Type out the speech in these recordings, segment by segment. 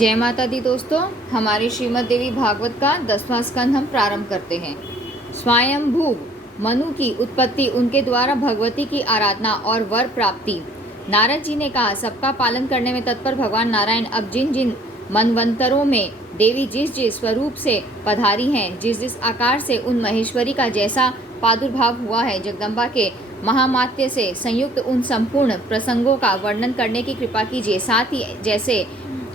जय माता दी दोस्तों, हमारी श्रीमद् देवी भागवत का 10वां स्कंद हम प्रारंभ करते हैं। स्वयंभू मनु की उत्पत्ति, उनके द्वारा भगवती की आराधना और वर प्राप्ति। नारद जी ने कहा, सबका पालन करने में तत्पर भगवान नारायण अब जिन जिन मनवंतरों में देवी जिस जिस स्वरूप से पधारी हैं, जिस जिस आकार से उन महेश्वरी का जैसा प्रादुर्भाव हुआ है, जगदम्बा के महामात्य से संयुक्त उन संपूर्ण प्रसंगों का वर्णन करने की कृपा कीजिए। साथ ही जैसे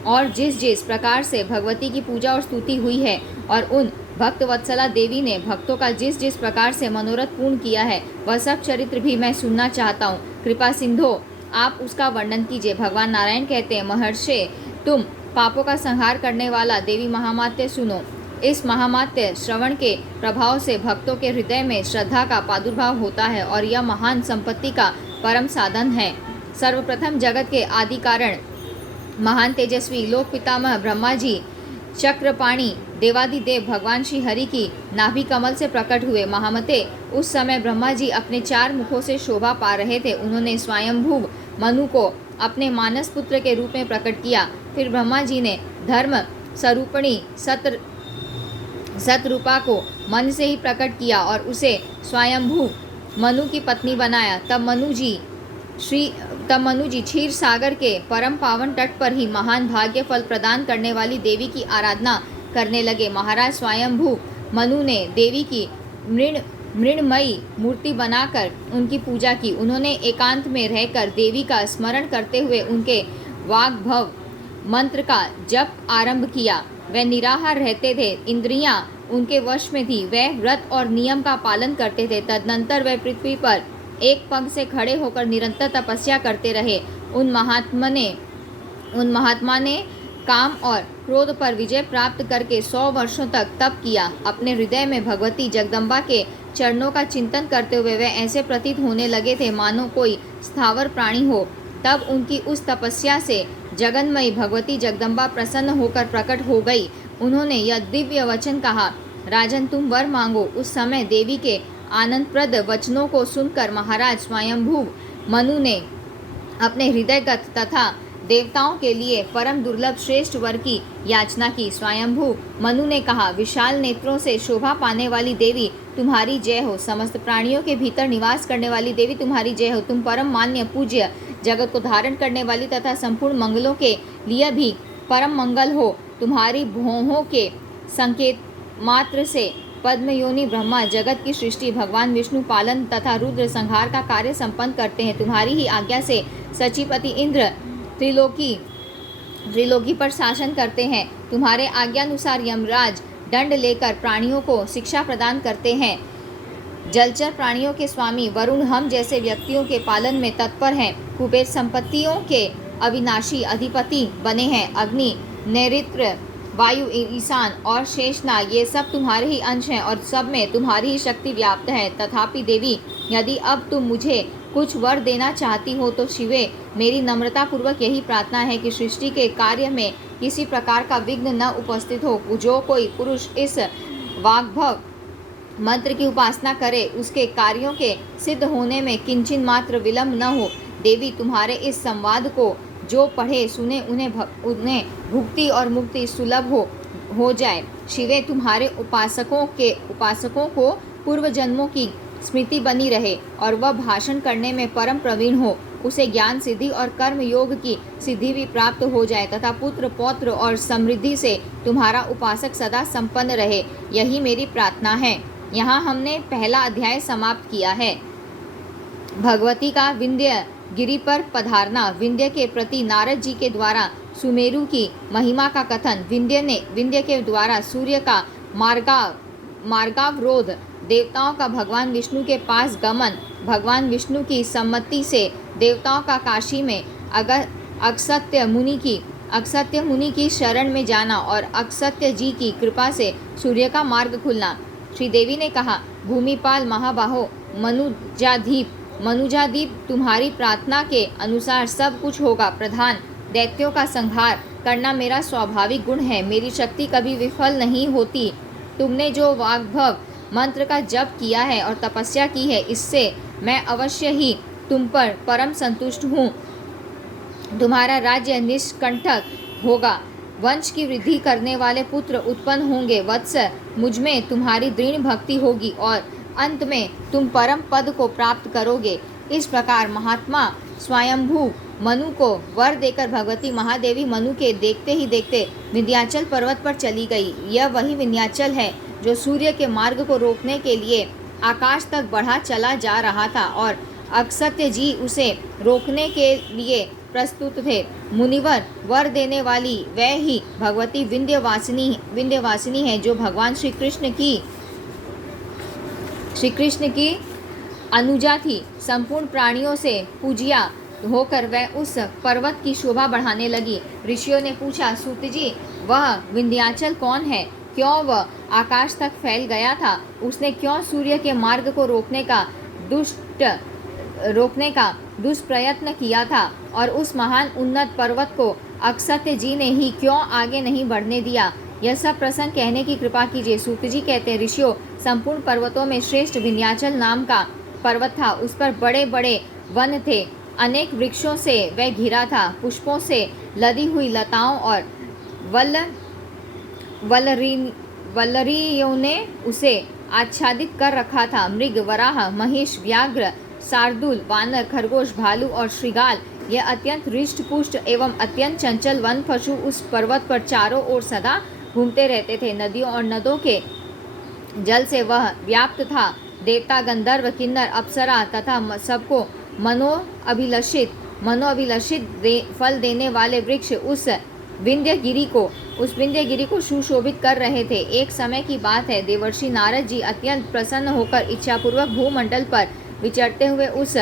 और जिस जिस प्रकार से भगवती की पूजा और स्तुति हुई है और उन भक्त वत्सला देवी ने भक्तों का जिस जिस प्रकार से मनोरथ पूर्ण किया है, वह सब चरित्र भी मैं सुनना चाहता हूँ। कृपा सिंधो, आप उसका वर्णन कीजिए। भगवान नारायण कहते हैं, महर्षि तुम पापों का संहार करने वाला देवी महामात्य सुनो। इस महामात्य श्रवण के प्रभाव से भक्तों के हृदय में श्रद्धा का प्रादुर्भाव होता है और यह महान संपत्ति का परम साधन है। सर्वप्रथम जगत के आदि कारण महान तेजस्वी लोक पितामह ब्रह्मा जी चक्रपाणी देवादिदेव भगवान श्री हरि की नाभि कमल से प्रकट हुए। महामते, उस समय ब्रह्मा जी अपने 4 मुखों से शोभा पा रहे थे। उन्होंने स्वयंभू मनु को अपने मानस पुत्र के रूप में प्रकट किया। फिर ब्रह्मा जी ने धर्म स्वरूपिणी सतरूपा को मन से ही प्रकट किया और उसे स्वयंभू मनु की पत्नी बनाया। तब मनु जी क्षीर सागर के परम पावन तट पर ही महान भाग्य फल प्रदान करने वाली देवी की आराधना करने लगे। महाराज स्वयंभू मनु ने देवी की मृणमयी मूर्ति बनाकर उनकी पूजा की। उन्होंने एकांत में रहकर देवी का स्मरण करते हुए उनके वाग्भव मंत्र का जप आरंभ किया। वे निराहार रहते थे, इंद्रियां उनके वश में थी, वे व्रत और नियम का पालन करते थे। तदनंतर वे पृथ्वी पर एक पंख से खड़े होकर निरंतर तपस्या करते रहे। उन महात्मा ने काम और क्रोध पर विजय प्राप्त करके 100 वर्षों तक तप किया। अपने हृदय में भगवती जगदम्बा के चरणों का चिंतन करते हुए वे ऐसे प्रतीत होने लगे थे मानो कोई स्थावर प्राणी हो। तब उनकी उस तपस्या से जगन्मयी भगवती जगदम्बा प्रसन्न होकर प्रकट हो गई। उन्होंने यह दिव्य वचन कहा, राजन तुम वर मांगो। उस समय देवी के आनंदप्रद वचनों को सुनकर महाराज स्वयंभू मनु ने अपने हृदयगत तथा देवताओं के लिए परम दुर्लभ श्रेष्ठ वर की याचना की। स्वयंभू मनु ने कहा, विशाल नेत्रों से शोभा पाने वाली देवी तुम्हारी जय हो। समस्त प्राणियों के भीतर निवास करने वाली देवी तुम्हारी जय हो। तुम परम मान्य पूज्य, जगत को धारण करने वाली तथा संपूर्ण मंगलों के लिए भी परम मंगल हो। तुम्हारी भौहों के संकेत मात्र से पद्मयोनि ब्रह्मा जगत की सृष्टि, भगवान विष्णु पालन तथा रुद्र संहार का कार्य संपन्न करते हैं। तुम्हारी ही आज्ञा से सचिपति इंद्र त्रिलोकी पर शासन करते हैं। तुम्हारे आज्ञानुसार यमराज दंड लेकर प्राणियों को शिक्षा प्रदान करते हैं। जलचर प्राणियों के स्वामी वरुण हम जैसे व्यक्तियों के पालन में तत्पर हैं। कुबेर संपत्तियों के अविनाशी अधिपति बने हैं। अग्नि, नैऋत्य, वायु, ईशान और शेषनाग, ये सब तुम्हारे ही अंश हैं और सब में तुम्हारी ही शक्ति व्याप्त है। तथापि देवी, यदि अब तुम मुझे कुछ वर देना चाहती हो तो शिवे, मेरी नम्रता पूर्वक यही प्रार्थना है कि सृष्टि के कार्य में किसी प्रकार का विघ्न न उपस्थित हो। जो कोई पुरुष इस वाग्भव मंत्र की उपासना करे, उसके कार्यों के सिद्ध होने में किंचित मात्र विलंब न हो। देवी, तुम्हारे इस संवाद को जो पढ़े सुने उन्हें भुक्ति और मुक्ति सुलभ हो जाए। शिवे, तुम्हारे उपासकों को पूर्व जन्मों की स्मृति बनी रहे और वह भाषण करने में परम प्रवीण हो। उसे ज्ञान सिद्धि और कर्म योग की सिद्धि भी प्राप्त हो जाए तथा पुत्र पौत्र और समृद्धि से तुम्हारा उपासक सदा संपन्न रहे। यही मेरी प्रार्थना है। यहाँ हमने पहला अध्याय समाप्त किया है। भगवती का विंध्य गिरि पर पधारना, विंध्य के प्रति नारद जी के द्वारा सुमेरु की महिमा का कथन, विंध्य के द्वारा सूर्य का मार्गावरोध, देवताओं का भगवान विष्णु के पास गमन, भगवान विष्णु की सम्मति से देवताओं का काशी में अगस्त्य मुनि की शरण में जाना और अगस्त्य जी की कृपा से सूर्य का मार्ग खुलना। श्रीदेवी ने कहा, भूमिपाल महाबाहो मनुजादीप, तुम्हारी प्रार्थना के अनुसार सब कुछ होगा। प्रधान दैत्यों का संहार करना मेरा स्वाभाविक गुण है, मेरी शक्ति कभी विफल नहीं होती। तुमने जो वाग्भव मंत्र का जप किया है और तपस्या की है, इससे मैं अवश्य ही तुम पर परम संतुष्ट हूँ। तुम्हारा राज्य निष्कंटक होगा। वंश की वृद्धि करने वाले पुत्र उत्पन्न होंगे। वत्स, मुझ में तुम्हारी दृढ़ भक्ति होगी और अंत में तुम परम पद को प्राप्त करोगे। इस प्रकार महात्मा स्वयंभू मनु को वर देकर भगवती महादेवी मनु के देखते ही देखते विंध्याचल पर्वत पर चली गई। यह वही विंध्याचल है जो सूर्य के मार्ग को रोकने के लिए आकाश तक बढ़ा चला जा रहा था और अगस्त्य जी उसे रोकने के लिए प्रस्तुत थे। मुनिवर, वर देने वाली वह ही भगवती विंध्यवासिनी है जो भगवान श्री कृष्ण की अनुजा थी। संपूर्ण प्राणियों से पूजिया होकर वह उस पर्वत की शोभा बढ़ाने लगी। ऋषियों ने पूछा, सूत जी, वह विंध्याचल कौन है? क्यों वह आकाश तक फैल गया था? उसने क्यों सूर्य के मार्ग को रोकने का दुष्प्रयत्न किया था? और उस महान उन्नत पर्वत को अगस्त्य जी ने ही क्यों आगे नहीं बढ़ने दिया? यह सब प्रसंग कहने की कृपा कीजिए। सूत जी कहते हैं, ऋषियों, संपूर्ण पर्वतों में श्रेष्ठ विंध्याचल नाम का पर्वत था। उस पर बड़े बड़े वन थे, अनेक वृक्षों से वह घिरा था। पुष्पों से लदी हुई लताओं और वल्लरियों ने उसे आच्छादित कर रखा था। मृग, वराह, महिष, व्याघ्र, शार्दूल, वानर, खरगोश, भालू और श्रृगाल, यह अत्यंत हृष्ट पुष्ट एवं अत्यंत चंचल वन पशु उस पर्वत पर चारों ओर सदा घूमते रहते थे। नदियों और नदों के जल से वह व्याप्त था। देवता, गंधर्व, किन्नर, अप्सरा तथा सबको मनोअभिलषित फल देने वाले वृक्ष उस विंध्यगिरि को सुशोभित कर रहे थे। एक समय की बात है, देवर्षि नारद जी अत्यंत प्रसन्न होकर इच्छापूर्वक भूमंडल पर विचरते हुए उस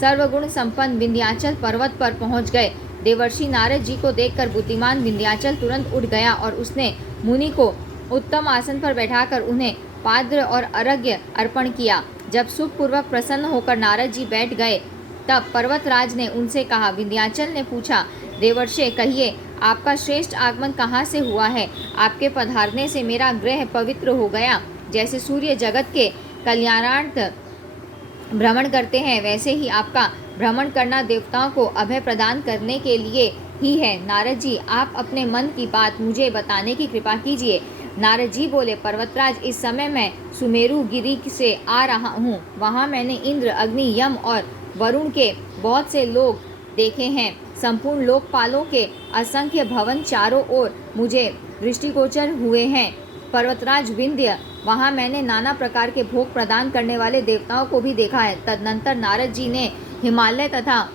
सर्वगुण संपन्न विंध्याचल पर्वत पर पहुंच गए। देवर्षि नारद जी को देखकर बुद्धिमान विंध्याचल तुरंत उठ गया और उसने मुनि को उत्तम आसन पर बैठाकर उन्हें पाद्य और अर्घ्य अर्पण किया। जब सुखपूर्वक प्रसन्न होकर नारद जी बैठ गए, तब पर्वतराज ने उनसे कहा। विंध्याचल ने पूछा, देवर्षि, कहिए, आपका श्रेष्ठ आगमन कहाँ से हुआ है? आपके पधारने से मेरा गृह पवित्र हो गया। जैसे सूर्य जगत के कल्याणार्थ भ्रमण करते हैं, वैसे ही आपका भ्रमण करना देवताओं को अभय प्रदान करने के लिए ही है। नारद जी, आप अपने मन की बात मुझे बताने की कृपा कीजिए। नारद जी बोले, पर्वतराज, इस समय मैं सुमेरु गिरि से आ रहा हूँ। वहाँ मैंने इंद्र, अग्नि, यम और वरुण के बहुत से लोग देखे हैं। संपूर्ण लोकपालों के असंख्य भवन चारों ओर मुझे दृष्टिगोचर हुए हैं। पर्वतराज विंध्य, वहाँ मैंने नाना प्रकार के भोग प्रदान करने वाले देवताओं को भी देखा है। तदनंतर नारद जी ने हिमालय तथा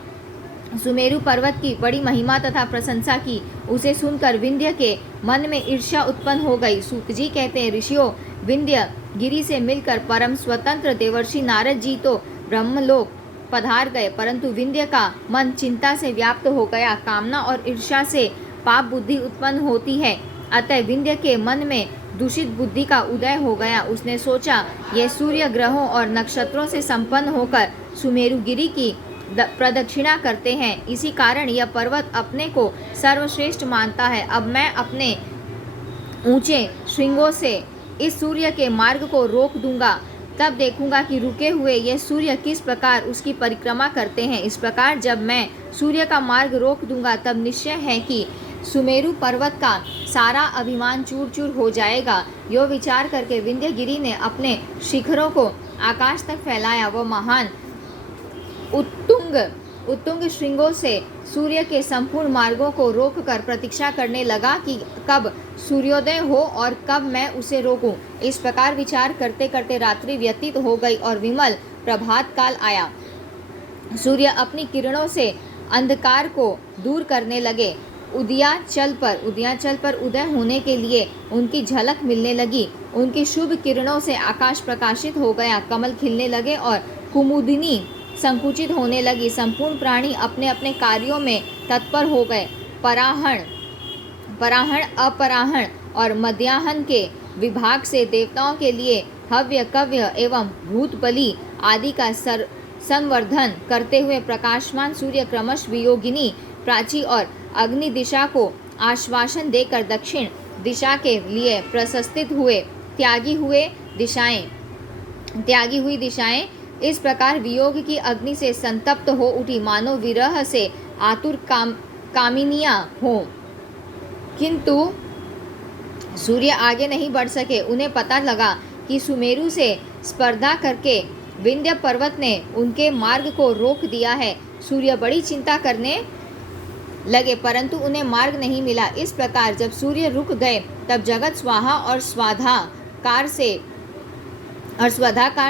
सुमेरु पर्वत की बड़ी महिमा तथा प्रशंसा की। उसे सुनकर विंध्य के मन में ईर्ष्या उत्पन्न हो गई। सूत जी कहते हैं, ऋषियों, विंध्य गिरि से मिलकर परम स्वतंत्र देवर्षि नारद जी तो ब्रह्मलोक पधार गए, परंतु विंध्य का मन चिंता से व्याप्त हो गया। कामना और ईर्ष्या से पाप बुद्धि उत्पन्न होती है, अतः विंध्य के मन में दूषित बुद्धि का उदय हो गया। उसने सोचा, यह सूर्य ग्रहों और नक्षत्रों से संपन्न होकर सुमेरु गिरि की प्रदक्षिणा करते हैं, इसी कारण यह पर्वत अपने को सर्वश्रेष्ठ मानता है। अब मैं अपने ऊंचे श्रृंगों से इस सूर्य के मार्ग को रोक दूंगा, तब देखूंगा कि रुके हुए ये सूर्य किस प्रकार उसकी परिक्रमा करते हैं। इस प्रकार जब मैं सूर्य का मार्ग रोक दूंगा, तब निश्चय है कि सुमेरु पर्वत का सारा अभिमान चूर चूर हो जाएगा। यो विचार करके विंध्यगिरि ने अपने शिखरों को आकाश तक फैलाया। वह महान उत्तुंग श्रृंगों से सूर्य के संपूर्ण मार्गों को रोककर प्रतीक्षा करने लगा कि कब सूर्योदय हो और कब मैं उसे रोकूं। इस प्रकार विचार करते करते रात्रि व्यतीत हो गई और विमल प्रभात काल आया। सूर्य अपनी किरणों से अंधकार को दूर करने लगे। उदयाचल पर उदय होने के लिए उनकी झलक मिलने लगी। उनकी शुभ किरणों से आकाश प्रकाशित हो गया, कमल खिलने लगे और कुमुदिनी संकुचित होने लगी। संपूर्ण प्राणी अपने अपने कार्यों में तत्पर हो गए। पराहण, अपराहण और मध्याह्न के विभाग से देवताओं के लिए हव्य, कव्य एवं भूत बलि आदि का संवर्धन करते हुए प्रकाशमान सूर्य क्रमश वियोगिनी, प्राची और अग्नि दिशा को आश्वासन देकर दक्षिण दिशा के लिए प्रशस्तित हुए। त्यागी हुई दिशाएं इस प्रकार वियोग की अग्नि से संतप्त हो उठी, मानो विरह से आतुर कामिनियां हो। किंतु सूर्य आगे नहीं बढ़ सके। उन्हें पता लगा कि सुमेरु से स्पर्धा करके विंध्य पर्वत ने उनके मार्ग को रोक दिया है। सूर्य बड़ी चिंता करने लगे, परंतु उन्हें मार्ग नहीं मिला। इस प्रकार जब सूर्य रुक गए तब जगत स्वाहा और स्वधाकार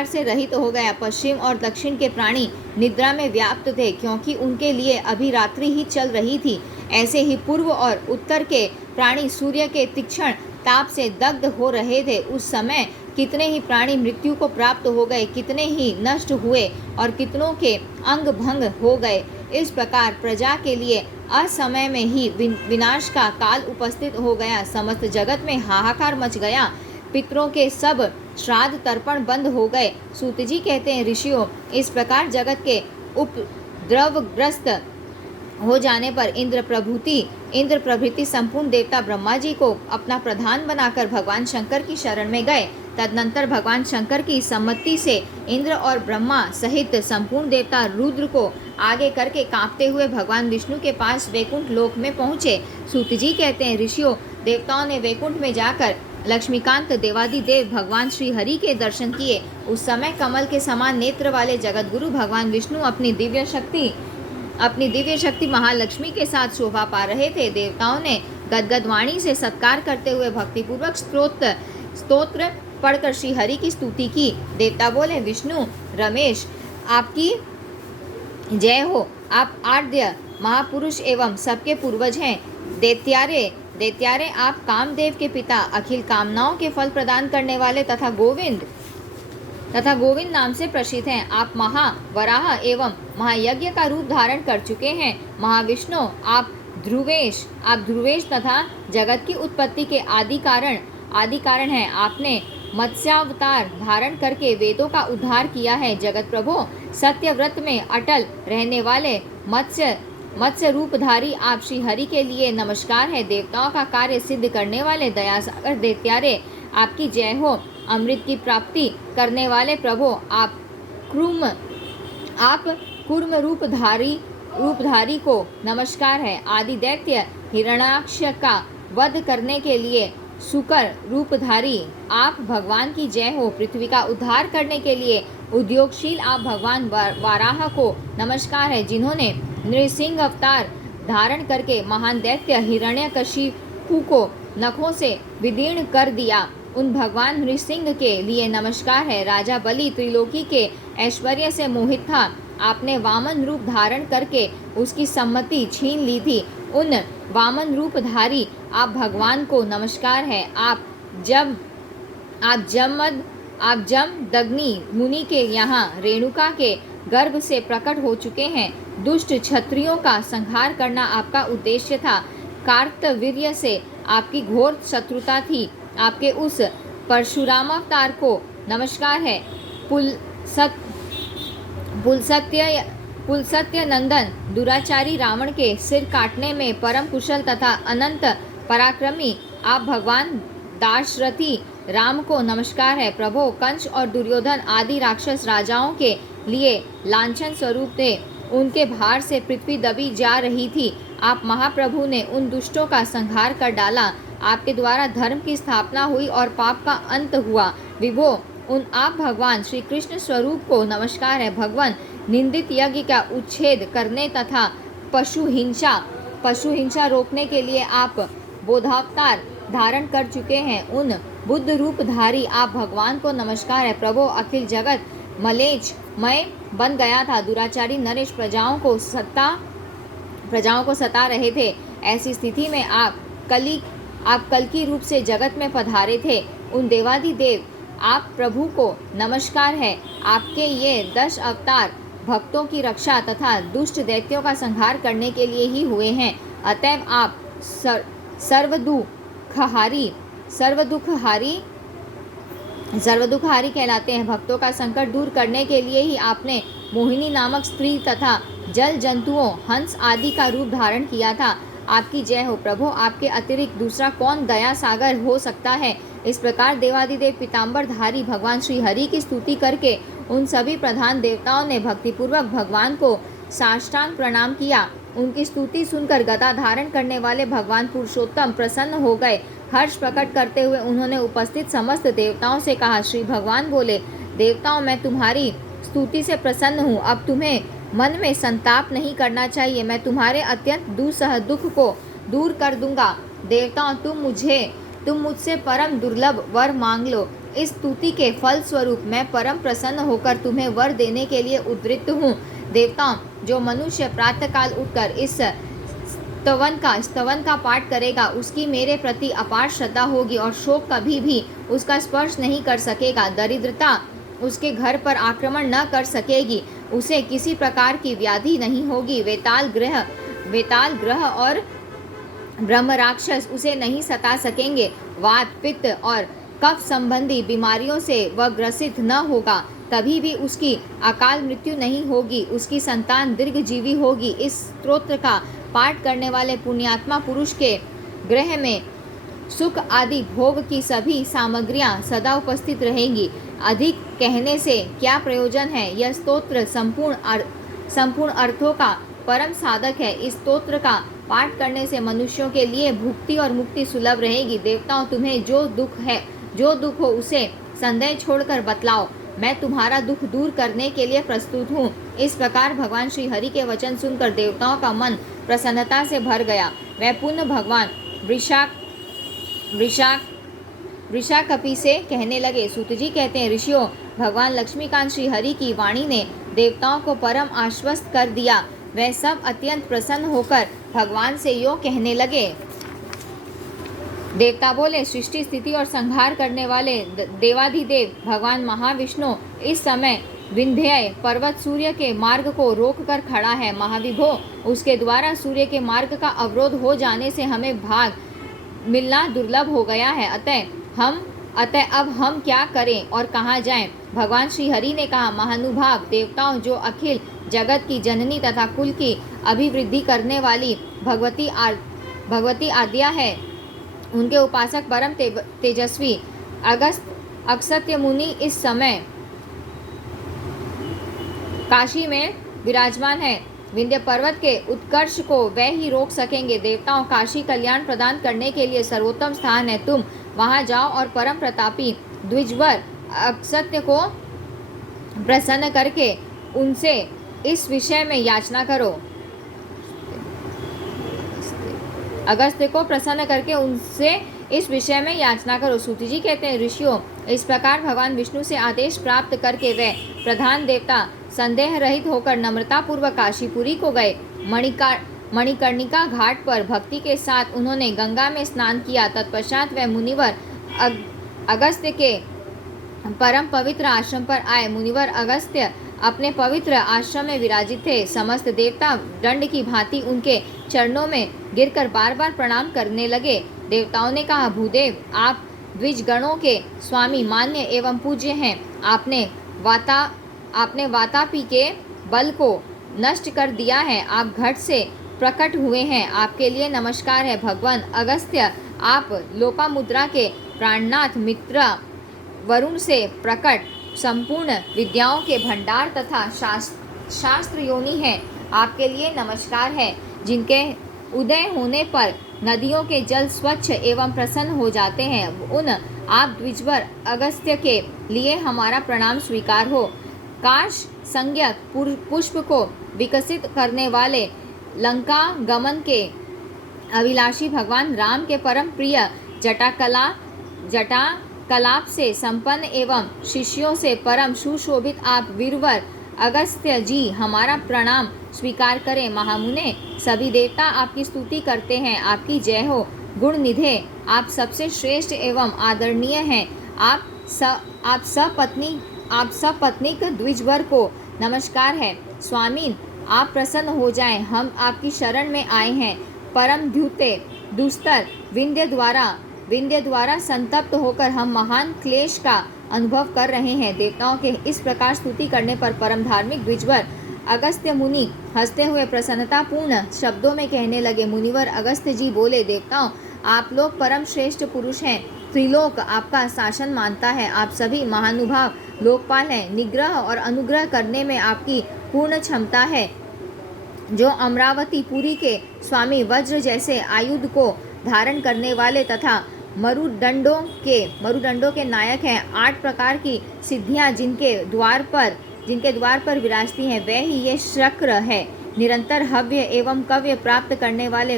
से रहित हो गया। पश्चिम और दक्षिण के प्राणी निद्रा में व्याप्त थे, क्योंकि उनके लिए अभी रात्रि ही चल रही थी। ऐसे ही पूर्व और उत्तर के प्राणी सूर्य के तीक्ष्ण ताप से दग्ध हो रहे थे। उस समय कितने ही प्राणी मृत्यु को प्राप्त हो गए, कितने ही नष्ट हुए और कितनों के अंग भंग हो गए। इस प्रकार प्रजा के लिए असमय में ही विनाश का काल उपस्थित हो गया। समस्त जगत में हाहाकार मच गया। पितरों के सब श्राद्ध तर्पण बंद हो गए। सूत जी कहते हैं, ऋषियों, इस प्रकार जगत के उपद्रवग्रस्त हो जाने पर इंद्र प्रभृति संपूर्ण देवता ब्रह्मा जी को अपना प्रधान बनाकर भगवान शंकर की शरण में गए। तदनंतर भगवान शंकर की सम्मति से इंद्र और ब्रह्मा सहित संपूर्ण देवता रुद्र को आगे करके कांपते हुए भगवान विष्णु के पास वैकुंठ लोक में पहुँचे। सूत जी कहते हैं, ऋषियों, देवताओं ने वैकुंठ में जाकर लक्ष्मीकांत देवादिदेव भगवान श्री हरि के दर्शन किए। उस समय कमल के समान नेत्र वाले जगत गुरु भगवान विष्णु अपनी दिव्य शक्ति महालक्ष्मी के साथ शोभा पा रहे थे। देवताओं ने गदगद वाणी से सत्कार करते हुए भक्तिपूर्वक स्तोत्र पढ़कर श्री हरि की स्तुति की। देवता बोले, विष्णु रमेश, आपकी जय हो। आप आद्य महापुरुष एवं सबके पूर्वज हैं। दैत्यारे, आप कामदेव के पिता, अखिल कामनाओं के फल प्रदान करने वाले तथा गोविंद नाम से प्रसिद्ध हैं। आप महावराह एवं महायज्ञ का रूप धारण कर चुके हैं। महाविष्णु, आप ध्रुवेश तथा जगत की उत्पत्ति के आदि कारण हैं। आपने मत्स्यावतार धारण करके वेदों का उद्धार किया है। जगत प्रभु, सत्यव्रत में अटल रहने वाले मत्स्य रूपधारी आप श्री हरि के लिए नमस्कार है। देवताओं का कार्य सिद्ध करने वाले दयासागर दैत्यारे, आपकी जय हो। अमृत की प्राप्ति करने वाले प्रभु, आप कूर्म रूपधारी को नमस्कार है। आदि दैत्य हिरण्याक्ष का वध करने के लिए सुकर रूपधारी आप भगवान की जय हो। पृथ्वी का उद्धार करने के लिए उद्योगशील आप भगवान वाराह को नमस्कार है, जिन्होंने नृसिंह अवतार धारण करके महान दैत्य हिरण्यकशिपु को नखों से विदीर्ण कर दिया। उन भगवान नृसिंह के लिए नमस्कार है। राजा बलि त्रिलोकी के ऐश्वर्य से मोहित था। आपने वामन रूप धारण करके उसकी सम्मति छीन ली थी। उन वामन रूपधारी आप भगवान को नमस्कार है। आप जमदग्नि मुनि के यहाँ रेणुका के गर्भ से प्रकट हो चुके हैं। दुष्ट क्षत्रियों का संहार करना आपका उद्देश्य था। कार्तवीर्य से आपकी घोर शत्रुता थी। आपके उस परशुरामावतार को नमस्कार है। पुलसत्य नंदन दुराचारी रावण के सिर काटने में परम कुशल तथा अनंत पराक्रमी आप भगवान दाशरथी राम को नमस्कार है। प्रभो, कंस और दुर्योधन आदि राक्षस राजाओं के लिए लांछन स्वरूप थे। उनके भार से पृथ्वी दबी जा रही थी। आप महाप्रभु ने उन दुष्टों का संहार कर डाला। आपके द्वारा धर्म की स्थापना हुई और पाप का अंत हुआ। विभो, उन आप भगवान श्री कृष्ण स्वरूप को नमस्कार है। भगवान, निंदित यज्ञ का उच्छेद करने तथा पशु हिंसा रोकने के लिए आप बोधावतार धारण कर चुके हैं। उन बुद्ध रूपधारी आप भगवान को नमस्कार है। प्रभो, अखिल जगत मलेच्छमय बन गया था। दुराचारी नरेश प्रजाओं को सता रहे थे। ऐसी स्थिति में आप कल्कि रूप से जगत में पधारे थे। उन देवादिदेव आप प्रभु को नमस्कार है। आपके ये 10 अवतार भक्तों की रक्षा तथा दुष्ट दैत्यों का संहार करने के लिए ही हुए हैं। अतएव आप सर्वदुखहारी कहलाते हैं। भक्तों का संकट दूर करने के लिए ही आपने मोहिनी नामक स्त्री तथा जल जंतुओं, हंस आदि का रूप धारण किया था। आपकी जय हो। प्रभु, आपके अतिरिक्त दूसरा कौन दया सागर हो सकता है। इस प्रकार देवादिदेव पीताम्बरधारी भगवान श्री हरि की स्तुति करके उन सभी प्रधान देवताओं ने भक्तिपूर्वक भगवान को साष्टांग प्रणाम किया। उनकी स्तुति सुनकर गदा धारण करने वाले भगवान पुरुषोत्तम प्रसन्न हो गए। हर्ष प्रकट करते हुए उन्होंने उपस्थित समस्त देवताओं से कहा। श्री भगवान बोले, देवताओं, मैं तुम्हारी स्तुति से प्रसन्न हूँ। अब तुम्हें मन में संताप नहीं करना चाहिए। मैं तुम्हारे अत्यंत दुस्सह दुख को दूर कर दूंगा। देवताओं, तुम मुझसे परम दुर्लभ वर मांग लो। इस स्तुति के फल स्वरूप मैं परम प्रसन्न होकर तुम्हें वर देने के लिए उद्युक्त हूँ। देवताओं, जो मनुष्य प्रातःकाल उठकर इस स्तवन का पाठ करेगा, उसकी मेरे प्रति अपार श्रद्धा होगी और शोक कभी भी उसका स्पर्श नहीं कर सकेगा। दरिद्रता उसके घर पर आक्रमण न कर सकेगी। उसे किसी प्रकार की व्याधि नहीं होगी। वेताल ग्रह और ब्रह्म राक्षस उसे नहीं सता सकेंगे। वात, पित्त और कफ संबंधी बीमारियों से वह ग्रसित न होगा। कभी भी उसकी अकाल मृत्यु नहीं होगी। उसकी संतान दीर्घजीवी होगी। इस स्तोत्र का पाठ करने वाले पुण्यात्मा पुरुष के गृह में सुख आदि भोग की सभी सामग्रियां सदा उपस्थित रहेंगी। अधिक कहने से क्या प्रयोजन है। यह स्तोत्र संपूर्ण अर्थों का परम साधक है। इस स्तोत्र का पाठ करने से मनुष्यों के लिए भुक्ति और मुक्ति सुलभ रहेगी। देवताओं, तुम्हें जो दुख हो उसे संदेह छोड़कर बतलाओ। मैं तुम्हारा दुख दूर करने के लिए प्रस्तुत हूँ। इस प्रकार भगवान श्री हरि के वचन सुनकर देवताओं का मन प्रसन्नता से भर गया। वह पुनः भगवान वृषाकपि से कहने लगे। सूत जी कहते हैं, ऋषियों, भगवान लक्ष्मीकांत श्री हरि की वाणी ने देवताओं को परम आश्वस्त कर दिया। वह सब अत्यंत प्रसन्न होकर भगवान से यो कहने लगे। देवता बोले, सृष्टि स्थिति और संहार करने वाले देवाधिदेव भगवान महाविष्णु इस समय विंध्य पर्वत सूर्य के मार्ग को रोककर खड़ा है। महाविभो, उसके द्वारा सूर्य के मार्ग का अवरोध हो जाने से हमें भाग मिलना दुर्लभ हो गया है। अतः अब हम क्या करें और कहाँ जाएं? भगवान श्री हरि ने कहा, महानुभाव देवताओं, जो अखिल जगत की जननी तथा कुल की अभिवृद्धि करने वाली भगवती आद्या है, उनके उपासक परम तेजस्वी अगस्त्य मुनि इस समय काशी में विराजमान है। विंध्य पर्वत के उत्कर्ष को वह ही रोक सकेंगे। देवताओं, काशी कल्याण प्रदान करने के लिए सर्वोत्तम स्थान है। तुम वहां जाओ और परम प्रतापी द्विजवर अगस्त्य को प्रसन्न करके उनसे इस विषय में याचना करो। अगस्त्य को प्रसन्न करके उनसे इस विषय में याचना करो। सूत जी कहते हैं, ऋषियों, इस प्रकार भगवान विष्णु से आदेश प्राप्त करके वे प्रधान देवता संदेह रहित होकर नम्रता पूर्वक काशीपुरी को गए। मणिकर्णिका घाट पर भक्ति के साथ उन्होंने गंगा में स्नान किया। तत्पश्चात वे मुनिवर अगस्त्य के परम पवित्र आश्रम पर आए। मुनिवर अगस्त्य अपने पवित्र आश्रम में विराजित थे। समस्त देवता दंड की भांति उनके चरणों में गिरकर बार बार प्रणाम करने लगे। देवताओं ने कहा, भूदेव, आप द्विजगणों के स्वामी, मान्य एवं पूज्य हैं। आपने वातापी के बल को नष्ट कर दिया है। आप घट से प्रकट हुए हैं। आपके लिए नमस्कार है। भगवान अगस्त्य, आप लोपामुद्रा के प्राणनाथ मित्र वरुण से प्रकट संपूर्ण विद्याओं के भंडार तथा शास्त्र योनि हैं। आपके लिए नमस्कार है। जिनके उदय होने पर नदियों के जल स्वच्छ एवं प्रसन्न हो जाते हैं, उन आप द्विजवर अगस्त्य के लिए हमारा प्रणाम स्वीकार हो। काश संज्ञक पुष्प को विकसित करने वाले लंका गमन के अभिलाषी भगवान राम के परम प्रिय जटा कलाप से संपन्न एवं शिष्यों से परम सुशोभित आप वीरवर अगस्त्य जी हमारा प्रणाम स्वीकार करें। महामुने, सभी देवता आपकी स्तुति करते हैं। आपकी जय हो। गुण निधे, आप सबसे श्रेष्ठ एवं आदरणीय हैं। आप सपत्नीक द्विजवर को नमस्कार है। स्वामी, आप प्रसन्न हो जाएं। हम आपकी शरण में आए हैं। परम द्युते दुस्तर विंध्य द्वारा संतप्त होकर हम महान क्लेश का अनुभव कर रहे हैं। देवताओं के इस प्रकार स्तुति करने पर परम धार्मिक द्विजवर अगस्त्य मुनि हंसते हुए प्रसन्नतापूर्ण शब्दों में कहने लगे। मुनिवर अगस्त्य जी बोले, देवताओं, आप लोग परम श्रेष्ठ पुरुष हैं। त्रिलोक आपका शासन मानता है। आप सभी महानुभाव लोकपाल हैं। निग्रह और अनुग्रह करने में आपकी पूर्ण क्षमता है। जो अमरावती पुरी के स्वामी वज्र जैसे आयुध को धारण करने वाले तथा मरुदंडों के नायक हैं। 8 प्रकार की सिद्धियां जिनके द्वार पर विराजती हैं, वह ही ये शक्र है। निरंतर हव्य एवं कव्य प्राप्त करने वाले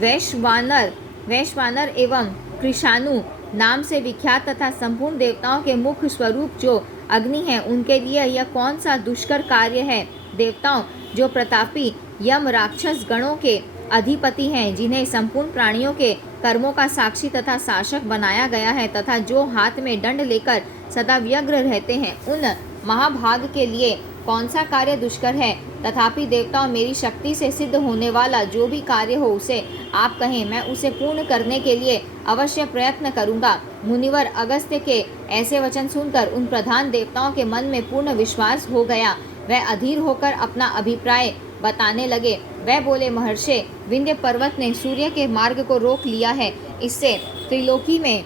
वैश्वानर एवं कृशानु नाम से विख्यात तथा संपूर्ण देवताओं के मुख्य स्वरूप जो अग्नि है, उनके लिए यह कौन सा दुष्कर कार्य है। देवताओं जो प्रतापी यम राक्षस गणों के अधिपति हैं, जिन्हें संपूर्ण प्राणियों के कर्मों का साक्षी तथा शासक बनाया गया है तथा जो हाथ में दंड लेकर सदा व्यग्र रहते हैं, उन महाभाग के लिए कौन सा कार्य दुष्कर है। तथापि देवताओं, मेरी शक्ति से सिद्ध होने वाला जो भी कार्य हो उसे आप कहें, मैं उसे पूर्ण करने के लिए अवश्य प्रयत्न करूंगा। मुनिवर अगस्त्य के ऐसे वचन सुनकर उन प्रधान देवताओं के मन में पूर्ण विश्वास हो गया। वह अधीर होकर अपना अभिप्राय बताने लगे। वह बोले, महर्षि, विंध्य पर्वत ने सूर्य के मार्ग को रोक लिया है। इससे त्रिलोकी में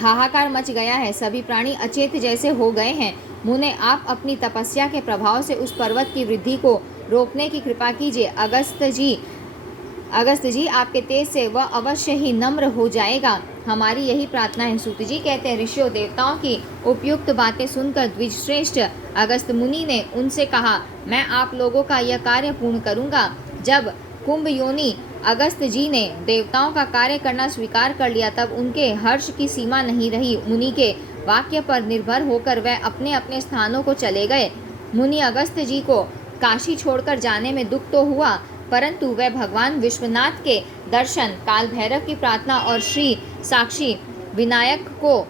हाहाकार मच गया है। सभी प्राणी अचेत जैसे हो गए हैं। मुने, आप अपनी तपस्या के प्रभाव से उस पर्वत की वृद्धि को रोकने की कृपा कीजिए। अगस्त जी आपके तेज से वह अवश्य ही नम्र हो जाएगा। हमारी यही प्रार्थना है। सूत जी कहते हैं, ऋषियों, देवताओं की उपयुक्त बातें सुनकर द्विजश्रेष्ठ अगस्त मुनि ने उनसे कहा, मैं आप लोगों का यह कार्य पूर्ण करूंगा। जब कुंभ योनि अगस्त जी ने देवताओं का कार्य करना स्वीकार कर लिया, तब उनके हर्ष की सीमा नहीं रही। मुनि के वाक्य पर निर्भर होकर वह अपने अपने स्थानों को चले गए। मुनि अगस्त जी को काशी छोड़कर जाने में दुख तो हुआ, परंतु वह भगवान विश्वनाथ के दर्शन, काल भैरव की प्रार्थना और श्री साक्षी विनायक को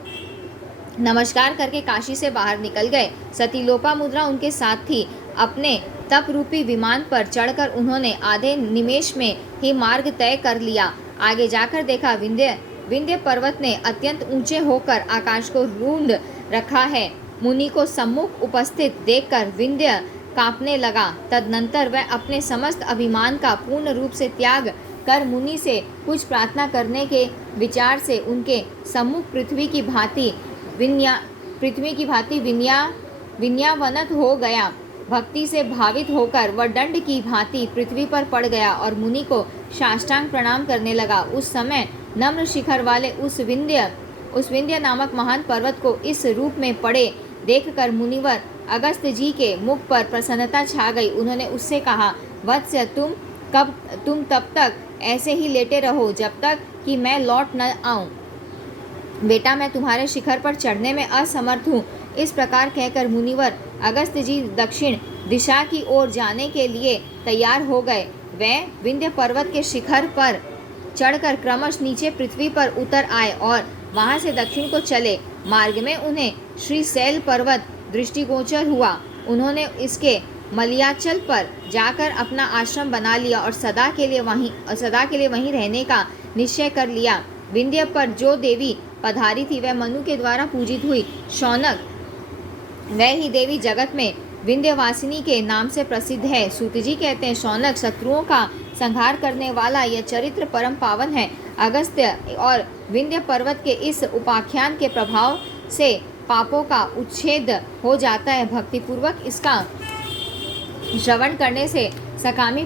नमस्कार करके काशी से बाहर निकल गए। सती लोपामुद्रा उनके साथ थी। अपने तप रूपी विमान पर चढ़कर उन्होंने आधे निमेष में ही मार्ग तय कर लिया। आगे जाकर देखा, विंध्य पर्वत ने अत्यंत ऊंचे होकर आकाश को रूंध रखा है। मुनि को सम्मुख उपस्थित देखकर विंध्य कांपने लगा। तदनंतर वह अपने समस्त अभिमान का पूर्ण रूप से त्याग कर मुनि से कुछ प्रार्थना करने के विचार से उनके सम्मुख पृथ्वी की भांति विन्यावनत हो गया। भक्ति से भावित होकर वह दंड की भांति पृथ्वी पर पड़ गया और मुनि को साष्टांग प्रणाम करने लगा। उस समय नम्र शिखर वाले उस विंध्य नामक महान पर्वत को इस रूप में पड़े देखकर मुनिवर अगस्त जी के मुख पर प्रसन्नता छा गई। उन्होंने उससे कहा, वत्स्य, तुम तब तक ऐसे ही लेटे रहो जब तक कि मैं लौट न आऊं। बेटा, मैं तुम्हारे शिखर पर चढ़ने में असमर्थ हूँ। इस प्रकार कहकर मुनिवर अगस्त जी दक्षिण दिशा की ओर जाने के लिए तैयार हो गए। वह विंध्य पर्वत के शिखर पर चढ़कर क्रमश नीचे पृथ्वी पर उतर आए और वहां से दक्षिण को चले। मार्ग में उन्हें श्रीशैल पर्वत दृष्टिगोचर हुआ। उन्होंने इसके मलयाचल पर जाकर अपना आश्रम बना लिया और सदा के लिए वहीं रहने का निश्चय कर लिया। विंध्य पर जो देवी पधारी थी वह मनु के द्वारा पूजित हुई शौनक, वह ही देवी जगत में विंध्यवासिनी के नाम से प्रसिद्ध है। सूत जी कहते हैं, शौनक शत्रुओं का संहार करने वाला यह चरित्र परम पावन है। अगस्त्य और विंध्य पर्वत के इस उपाख्यान के प्रभाव से पापों का उच्छेद हो जाता है। भक्तिपूर्वक इसका श्रवण करने से सकामी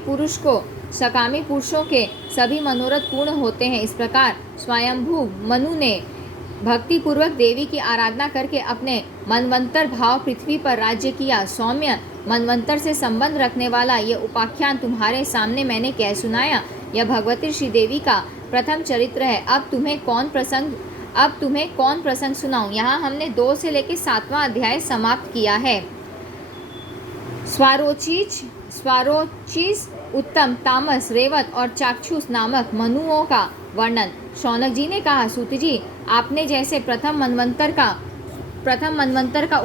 पुरुषों के सभी मनोरथ पूर्ण होते हैं। इस प्रकार स्वयंभू मनु ने भक्तिपूर्वक देवी की आराधना करके अपने मनवंतर भाव पृथ्वी पर राज्य किया। सौम्य मनवंतर से संबंध रखने वाला यह उपाख्यान तुम्हारे सामने मैंने कह सुनाया। यह भगवती श्री देवी का प्रथम चरित्र है। अब तुम्हें कौन प्रसंग सुनाऊं। यहाँ हमने 2 से लेकर 7वां अध्याय समाप्त किया है। स्वारोचिस, उत्तम, तामस, रेवत और चाक्षुष नामक मनुओं का वर्णन। शौनक जी ने कहा, सूत जी, आपने जैसे प्रथम मनवंतर का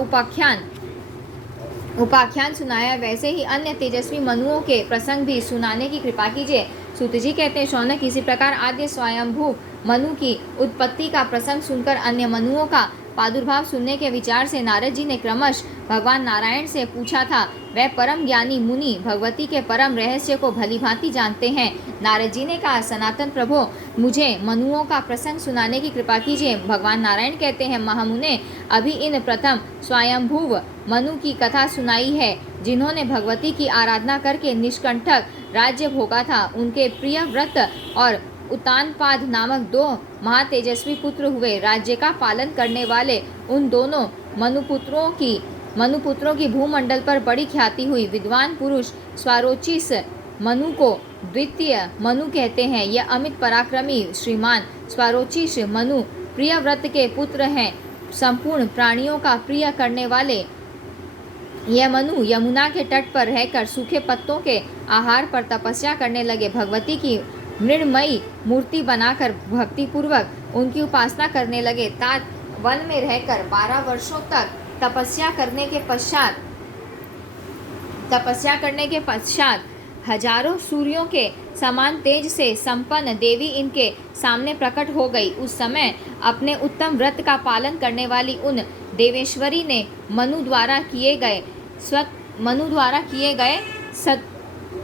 उपाख्यान सुनाया, वैसे ही अन्य तेजस्वी मनुओं के प्रसंग भी सुनाने की कृपा कीजिए। सूत जी कहते हैं, शौनक, इसी प्रकार आद्य स्वयंभू मनु की उत्पत्ति का प्रसंग सुनकर अन्य मनुओं का प्रादुर्भाव सुनने के विचार से नारद जी ने क्रमश भगवान नारायण से पूछा था। वह परम ज्ञानी मुनि भगवती के परम रहस्य को भलीभांति जानते हैं। नारद जी ने कहा, सनातन प्रभो, मुझे मनुओं का प्रसंग सुनाने की कृपा कीजिए। भगवान नारायण कहते हैं, महामुने, अभी इन प्रथम स्वयंभुव मनु की कथा सुनाई है। जिन्होंने भगवती की आराधना करके निष्कंटक राज्य भोगा था, उनके प्रिय व्रत और उत्तानपाद नामक 2 महातेजस्वी पुत्र हुए। राज्य का पालन करने वाले उन दोनों मनुपुत्रों की भूमंडल पर बड़ी ख्याति हुई। विद्वान पुरुष स्वारोचिष मनु को द्वितीय मनु कहते हैं। यह अमित पराक्रमी श्रीमान स्वारोचिष मनु प्रियव्रत के पुत्र हैं। संपूर्ण प्राणियों का प्रिय करने वाले यह मनु यमुना के तट पर रहकर सूखे पत्तों के आहार पर तपस्या करने लगे। भगवती की मृण्मयी मूर्ति बनाकर भक्तिपूर्वक उनकी उपासना करने लगे। तात वन में रहकर 12 वर्षों तक तपस्या करने के पश्चात हजारों सूर्यों के समान तेज से संपन्न देवी इनके सामने प्रकट हो गई। उस समय अपने उत्तम व्रत का पालन करने वाली उन देवेश्वरी ने मनु द्वारा किए गए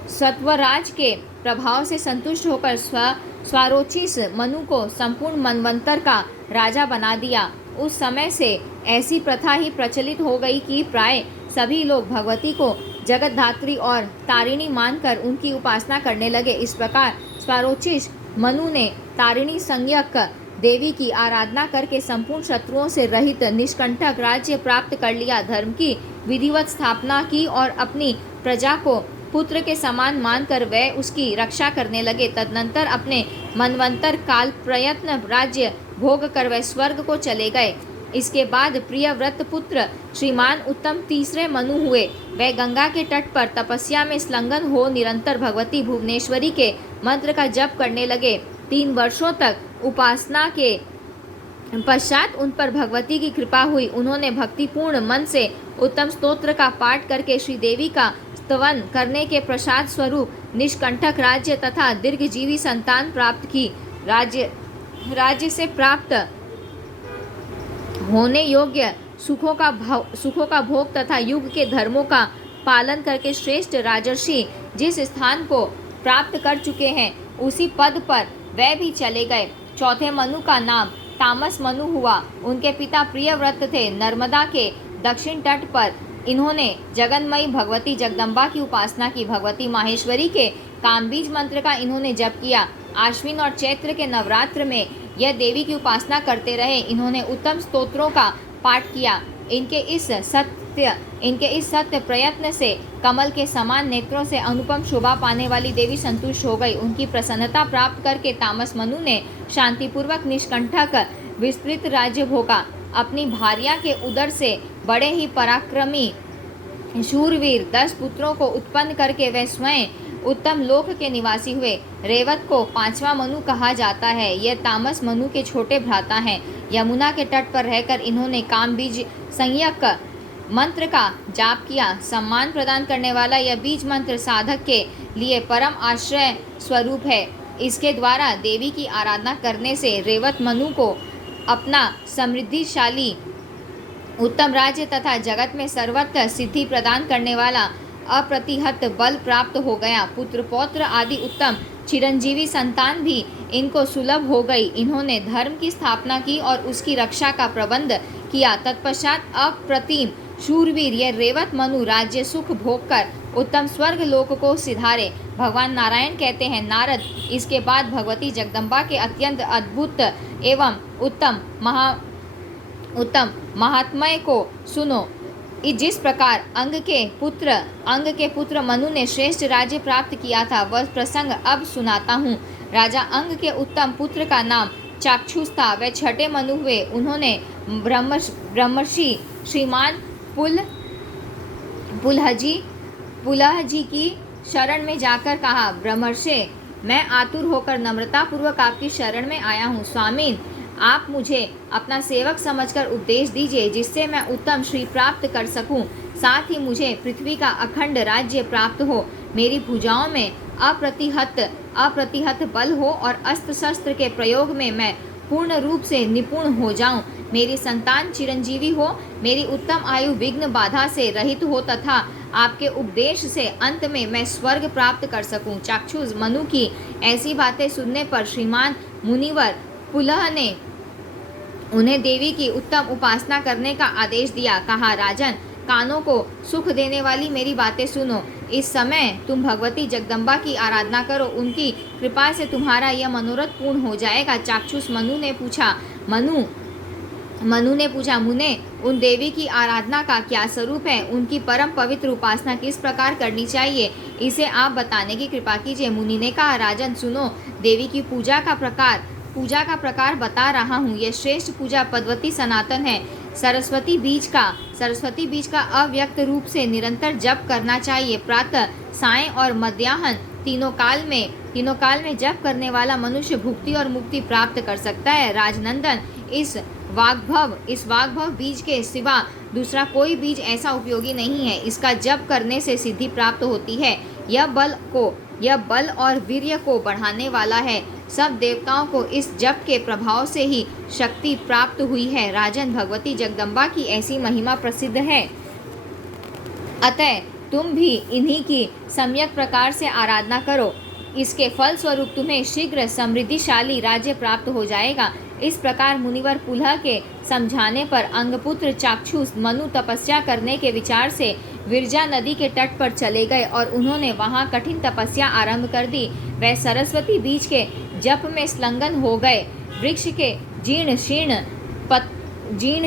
सत्वराज के प्रभाव से संतुष्ट होकर स्वारोचिष मनु को संपूर्ण मनवंतर का राजा बना दिया। उस समय से ऐसी प्रथा ही प्रचलित हो गई कि प्राय सभी लोग भगवती को जगतधात्री और तारिणी मानकर उनकी उपासना करने लगे। इस प्रकार स्वारोचिष मनु ने तारिणी संज्ञक देवी की आराधना करके संपूर्ण शत्रुओं से रहित निष्कंटक राज्य प्राप्त कर लिया। धर्म की विधिवत स्थापना की और अपनी प्रजा को पुत्र के समान मानकर वह उसकी रक्षा करने लगे। तदनंतर अपने मनवंतर काल प्रयत्न राज्य भोग कर वह स्वर्ग को चले गए। इसके बाद प्रियव्रत पुत्र श्रीमान उत्तम तीसरे मनु हुए। वह गंगा के तट पर तपस्या में संलग्न हो निरंतर भगवती भुवनेश्वरी के मंत्र का जप करने लगे। 3 वर्षों तक उपासना के पश्चात उन पर भगवती की कृपा हुई। उन्होंने भक्तिपूर्ण मन से उत्तम स्तोत्र का पाठ करके श्री देवी का स्तवन करने के प्रसाद स्वरूप निष्कंटक राज्य तथा दीर्घजीवी संतान प्राप्त की। राज्य से प्राप्त होने योग्य सुखों का भोग तथा युग के धर्मों का पालन करके श्रेष्ठ राजर्षि जिस स्थान को प्राप्त कर चुके हैं उसी पद पर वह भी चले गए। चौथे मनु का नाम तामस मनु हुआ। उनके पिता प्रियव्रत थे। नर्मदा के दक्षिण तट पर इन्होंने जगन्मयी भगवती जगदम्बा की उपासना की। भगवती माहेश्वरी के कामबीज मंत्र का इन्होंने जप किया। आश्विन और चैत्र के नवरात्र में यह देवी की उपासना करते रहे। इन्होंने उत्तम स्तोत्रों का पाठ किया। इनके इस सत्य प्रयत्न से कमल के समान नेत्रों से अनुपम शोभा पाने वाली देवी संतुष्ट हो गई। उनकी प्रसन्नता प्राप्त करके तामस मनु ने शांतिपूर्वक निष्कंटक विस्तृत राज्य भोगा। अपनी भार्या के उदर से बड़े ही पराक्रमी शूरवीर 10 पुत्रों को उत्पन्न करके वे स्वयं उत्तम लोक के निवासी हुए। रेवत को 5वां मनु कहा जाता है। यह तामस मनु के छोटे भ्राता हैं। यमुना के तट पर रहकर इन्होंने कामबीज संज्ञक मंत्र का जाप किया। सम्मान प्रदान करने वाला यह बीज मंत्र साधक के लिए परम आश्रय स्वरूप है। इसके द्वारा देवी की आराधना करने से रेवत मनु को अपना समृद्धिशाली उत्तम राज्य तथा जगत में सर्वत्र सिद्धि प्रदान करने वाला अप्रतिहत बल प्राप्त हो गया। पुत्र पौत्र आदि उत्तम चिरंजीवी संतान भी इनको सुलभ हो गई। इन्होंने धर्म की स्थापना की और उसकी रक्षा का प्रबंध किया। तत्पश्चात अप्रतिम शूरवीर यह रेवत मनु राज्य सुख भोग कर उत्तम स्वर्ग लोक को सिधारे। भगवान नारायण कहते हैं, नारद, इसके बाद भगवती जगदम्बा के अत्यंत अद्भुत एवं उत्तम महात्म्य को सुनो। जिस प्रकार अंग के पुत्र मनु ने श्रेष्ठ राज्य प्राप्त किया था वह प्रसंग अब सुनाता हूँ। राजा अंग के उत्तम पुत्र का नाम चाक्षुष था। वह 6ठे मनु हुए। उन्होंने ब्रह्मर्षि श्रीमान पुलहजी की शरण में जाकर कहा, ब्रह्मर्षि, मैं आतुर होकर नम्रता पूर्वक आपकी शरण में आया हूँ। स्वामीन, आप मुझे अपना सेवक समझकर उपदेश दीजिए जिससे मैं उत्तम श्री प्राप्त कर सकूं। साथ ही मुझे पृथ्वी का अखंड राज्य प्राप्त हो। मेरी भुजाओं में अप्रतिहत बल हो और अस्त्र शस्त्र के प्रयोग में मैं पूर्ण रूप से निपुण हो जाऊं। मेरी संतान चिरंजीवी हो। मेरी उत्तम आयु विघ्न बाधा से रहित हो तथा आपके उपदेश से अंत में मैं स्वर्ग प्राप्त कर सकूं। चाक्षुष मनु की ऐसी बातें सुनने पर श्रीमान मुनिवर पुलह ने उन्हें देवी की उत्तम उपासना करने का आदेश दिया। कहा, राजन, कानों को सुख देने वाली मेरी बातें सुनो। इस समय तुम भगवती जगदम्बा की आराधना करो, उनकी कृपा से तुम्हारा यह मनोरथ पूर्ण हो जाएगा। चाक्षुष मनु ने पूछा, मुने, उन देवी की आराधना का क्या स्वरूप है? उनकी परम पवित्र उपासना किस प्रकार करनी चाहिए, इसे आप बताने की कृपा कीजिए। मुनि ने कहा, राजन सुनो, देवी की पूजा का प्रकार बता रहा हूँ। यह श्रेष्ठ पूजा पद्वती सनातन है। सरस्वती बीज का अव्यक्त रूप से निरंतर जप करना चाहिए। प्रातः, सायं और मध्याह्न तीनों काल में जप करने वाला मनुष्य भुक्ति और मुक्ति प्राप्त कर सकता है। राजनंदन, इस वाग्भव बीज के सिवा दूसरा कोई बीज ऐसा उपयोगी नहीं है। इसका जप करने से सिद्धि प्राप्त होती है। यह बल और वीर्य को बढ़ाने वाला है। सब देवताओं को इस जप के प्रभाव से ही शक्ति प्राप्त हुई है। राजन, भगवती जगदम्बा की ऐसी महिमा प्रसिद्ध है, अतः तुम भी इन्हीं की सम्यक प्रकार से आराधना करो। इसके फल स्वरूप तुम्हें शीघ्र समृद्धिशाली राज्य प्राप्त हो जाएगा। इस प्रकार मुनिवर पुलह के समझाने पर अंगपुत्र चाक्षुष मनु तपस्या करने के विचार से विरजा नदी के तट पर चले गए और उन्होंने वहां कठिन तपस्या आरंभ कर दी। वह सरस्वती बीज के जप में संलग्न हो गए। वृक्ष के जीर्ण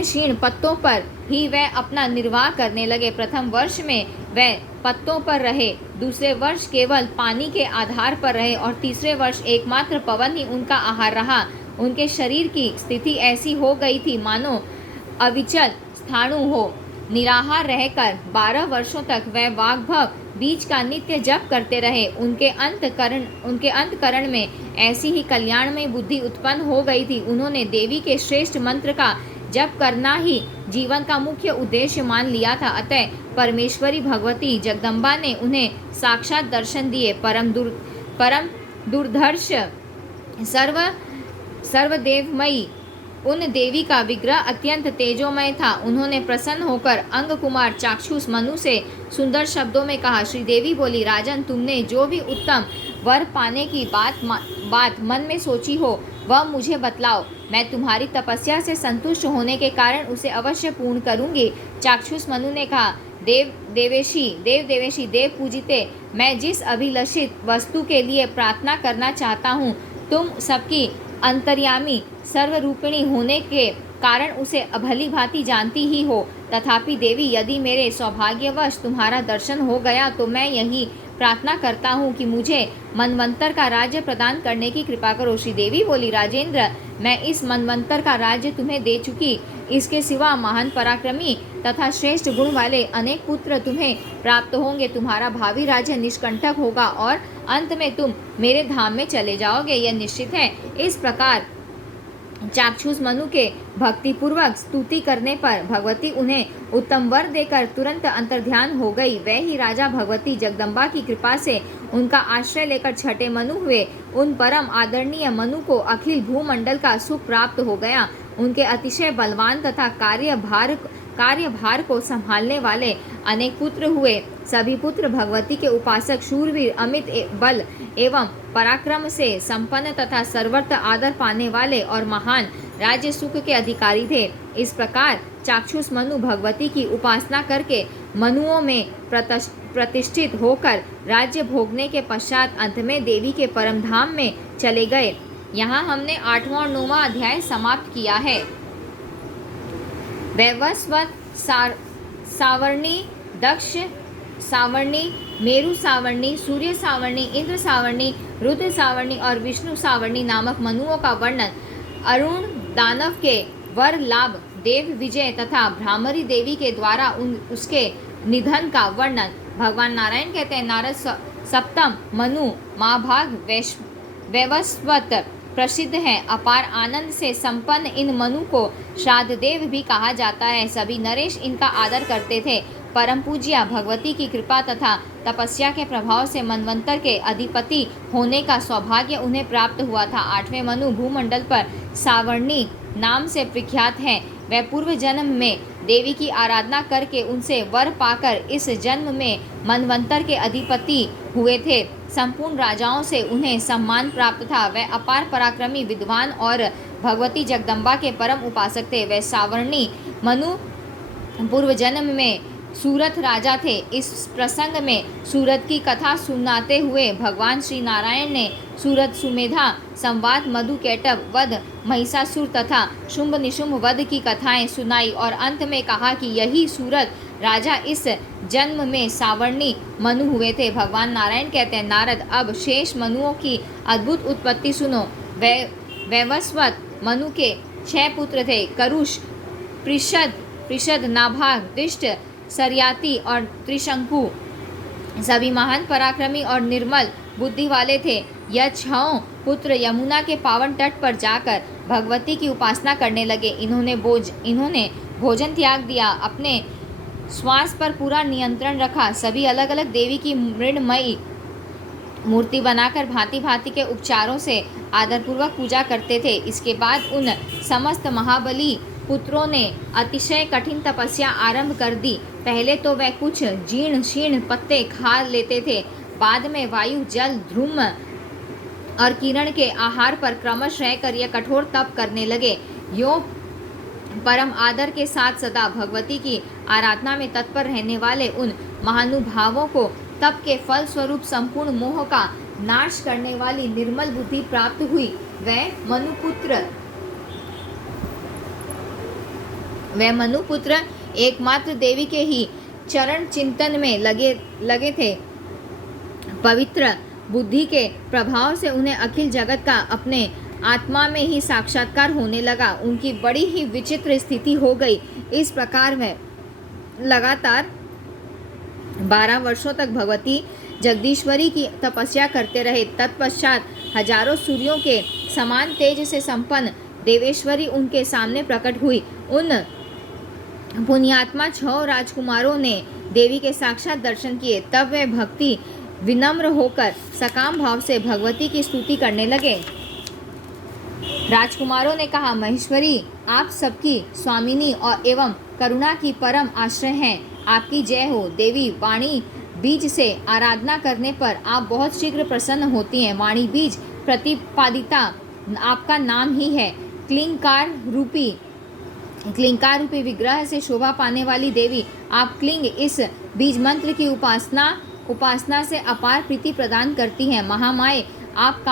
शीर्ण पत्तों पर ही वह अपना निर्वाह करने लगे। प्रथम वर्ष में वह पत्तों पर रहे, दूसरे वर्ष केवल पानी के आधार पर रहे और तीसरे वर्ष एकमात्र पवन ही उनका आहार रहा। उनके शरीर की स्थिति ऐसी हो गई थी मानो अविचल स्थाणु हो। निराहार रहकर 12 वर्षों तक वह वाग्भव बीज का नित्य जप करते रहे। उनके अंतकरण में ऐसी ही कल्याणमय बुद्धि उत्पन्न हो गई थी। उन्होंने देवी के श्रेष्ठ मंत्र का जप करना ही जीवन का मुख्य उद्देश्य मान लिया था। अतः परमेश्वरी भगवती जगदम्बा ने उन्हें साक्षात दर्शन दिए। परम दुर्धर्ष सर्वदेवमयी उन देवी का विग्रह अत्यंत तेजोमय था। उन्होंने प्रसन्न होकर अंग कुमार चाक्षुष मनु से सुंदर शब्दों में कहा। श्रीदेवी बोली, राजन, तुमने जो भी उत्तम वर पाने की बात मन में सोची हो वह मुझे बतलाओ। मैं तुम्हारी तपस्या से संतुष्ट होने के कारण उसे अवश्य पूर्ण करूंगी। चाक्षुष मनु ने कहा, देव पूजिते, मैं जिस अभिलषित वस्तु के लिए प्रार्थना करना चाहता हूँ, तुम सबकी अंतर्यामी सर्वरूपिणी होने के कारण उसे भली भांति जानती ही हो। तथापि देवी, यदि मेरे सौभाग्यवश तुम्हारा दर्शन हो गया तो मैं यही प्रार्थना करता हूँ कि मुझे मनवंतर का राज्य प्रदान करने की कृपा करो। श्री देवी बोली, राजेंद्र, मैं इस मनवंतर का राज्य तुम्हें दे चुकी। इसके सिवा महान पराक्रमी तथा श्रेष्ठ गुण वाले अनेक पुत्र तुम्हें प्राप्त होंगे। तुम्हारा भावी राज्य निष्कंटक होगा और अंत में तुम मेरे धाम में चले जाओगे, यह निश्चित है। इस प्रकार चाक्षुष मनु के भक्तिपूर्वक स्तुति करने पर भगवती उन्हें उत्तम वर देकर तुरंत अंतर्ध्यान हो गई। वह ही राजा भगवती जगदम्बा की कृपा से उनका आश्रय लेकर छठे मनु हुए। उन परम आदरणीय मनु को अखिल भूमंडल का सुख प्राप्त हो गया। उनके अतिशय बलवान तथा कार्यभार को संभालने वाले अनेक पुत्र हुए। सभी पुत्र भगवती के उपासक, शूरवीर, अमित बल एवं पराक्रम से संपन्न तथा सर्वत्र आदर पाने वाले और महान राज्य सुख के अधिकारी थे। इस प्रकार चाक्षुष मनु भगवती की उपासना करके मनुओं में प्रतिष्ठित होकर राज्य भोगने के पश्चात अंत में देवी के परम धाम में चले गए। यहाँ हमने 8वां और 9वां अध्याय समाप्त किया है। वैवस्वत, सावर्णी, दक्ष सावर्णी, मेरु सावर्णी, सूर्य सावर्णी, इंद्र सावर्णी, रुद्र सावर्णी और विष्णु सावर्णी नामक मनुओं का वर्णन, अरुण दानव के वर लाभ, देव विजय तथा भ्रामरी देवी के द्वारा उसके निधन का वर्णन। भगवान नारायण कहते हैं, नारद सप्तम मनु महाभाग वैवस्वत प्रसिद्ध है। अपार आनंद से संपन्न इन मनु को श्राद्ध देव भी कहा जाता है। सभी नरेश इनका आदर करते थे। परम पूज्या भगवती की कृपा तथा तपस्या के प्रभाव से मनवंतर के अधिपति होने का सौभाग्य उन्हें प्राप्त हुआ था। 8वें मनु भूमंडल पर सावर्णी नाम से प्रख्यात हैं। वह पूर्व जन्म में देवी की आराधना करके उनसे वर पाकर इस जन्म में मनवंतर के अधिपति हुए थे। संपूर्ण राजाओं से उन्हें सम्मान प्राप्त था। वह अपार पराक्रमी, विद्वान और भगवती जगदम्बा के परम उपासक थे। वह सावर्णी मनु पूर्व जन्म में सूरत राजा थे। इस प्रसंग में सूरत की कथा सुनाते हुए भगवान श्री नारायण ने सूरत सुमेधा संवाद, मधु कैटभ वध, महिषासुर तथा शुंभ निशुंभ वध की कथाएं सुनाई और अंत में कहा कि यही सूरत राजा इस जन्म में सावर्णी मनु हुए थे। भगवान नारायण कहते हैं, नारद अब शेष मनुओं की अद्भुत उत्पत्ति सुनो। वैवस्वत मनु के 6 पुत्र थे, करुष, पृषद, नाभाग, दिष्ट, सरयाति और त्रिशंकु। सभी महान पराक्रमी और निर्मल बुद्धि वाले थे। यह 6 पुत्र यमुना के पावन तट पर जाकर भगवती की उपासना करने लगे। इन्होंने भोजन त्याग दिया, अपने श्वास पर पूरा नियंत्रण रखा। सभी अलग अलग देवी की मृण्मयी मूर्ति बनाकर भांति भांति के उपचारों से आदरपूर्वक पूजा करते थे। इसके बाद उन समस्त महाबली पुत्रों ने अतिशय कठिन तपस्या आरंभ कर दी। पहले तो वे कुछ जीर्ण शीर्ण पत्ते खा लेते थे, बाद में वायु, जल, धूम और किरण के आहार पर क्रमश रहकर यह कठोर तप करने लगे। यो परम आदर के साथ सदा भगवती की आराधना में तत्पर रहने वाले उन महानुभावों को तप के फल स्वरूप संपूर्ण मोह का नाश करने वाली निर्मल बुद्धि प्राप्त हुई। वह मनुपुत्र एकमात्र देवी के ही चरण चिंतन में लगे थे। पवित्र बुद्धि के प्रभाव से उन्हें अखिल जगत का अपने आत्मा में ही साक्षात्कार होने लगा। उनकी बड़ी ही विचित्र स्थिति हो गई। इस प्रकार वह लगातार 12 वर्षों तक भगवती जगदीश्वरी की तपस्या करते रहे। तत्पश्चात हजारों सूर्यों के समान तेज से संपन्न देवेश्वरी उनके सामने प्रकट हुई। उन पुण्यात्मा 6 राजकुमारों ने देवी के साक्षात दर्शन किए। तब वे भक्ति विनम्र होकर सकाम भाव से भगवती की स्तुति करने लगे। राजकुमारों ने कहा, महेश्वरी, आप सबकी स्वामिनी और एवं करुणा की परम आश्रय हैं। आपकी जय हो। देवी, वाणी बीज से आराधना करने पर आप बहुत शीघ्र प्रसन्न होती हैं। वाणी बीज प्रतिपादिता आपका नाम ही है। क्लिंकार रूपी विग्रह से शोभा पाने वाली देवी, आप क्लिंग इस बीज मंत्र की उपासना से अपार प्रीति प्रदान करती हैं। महामाये, आप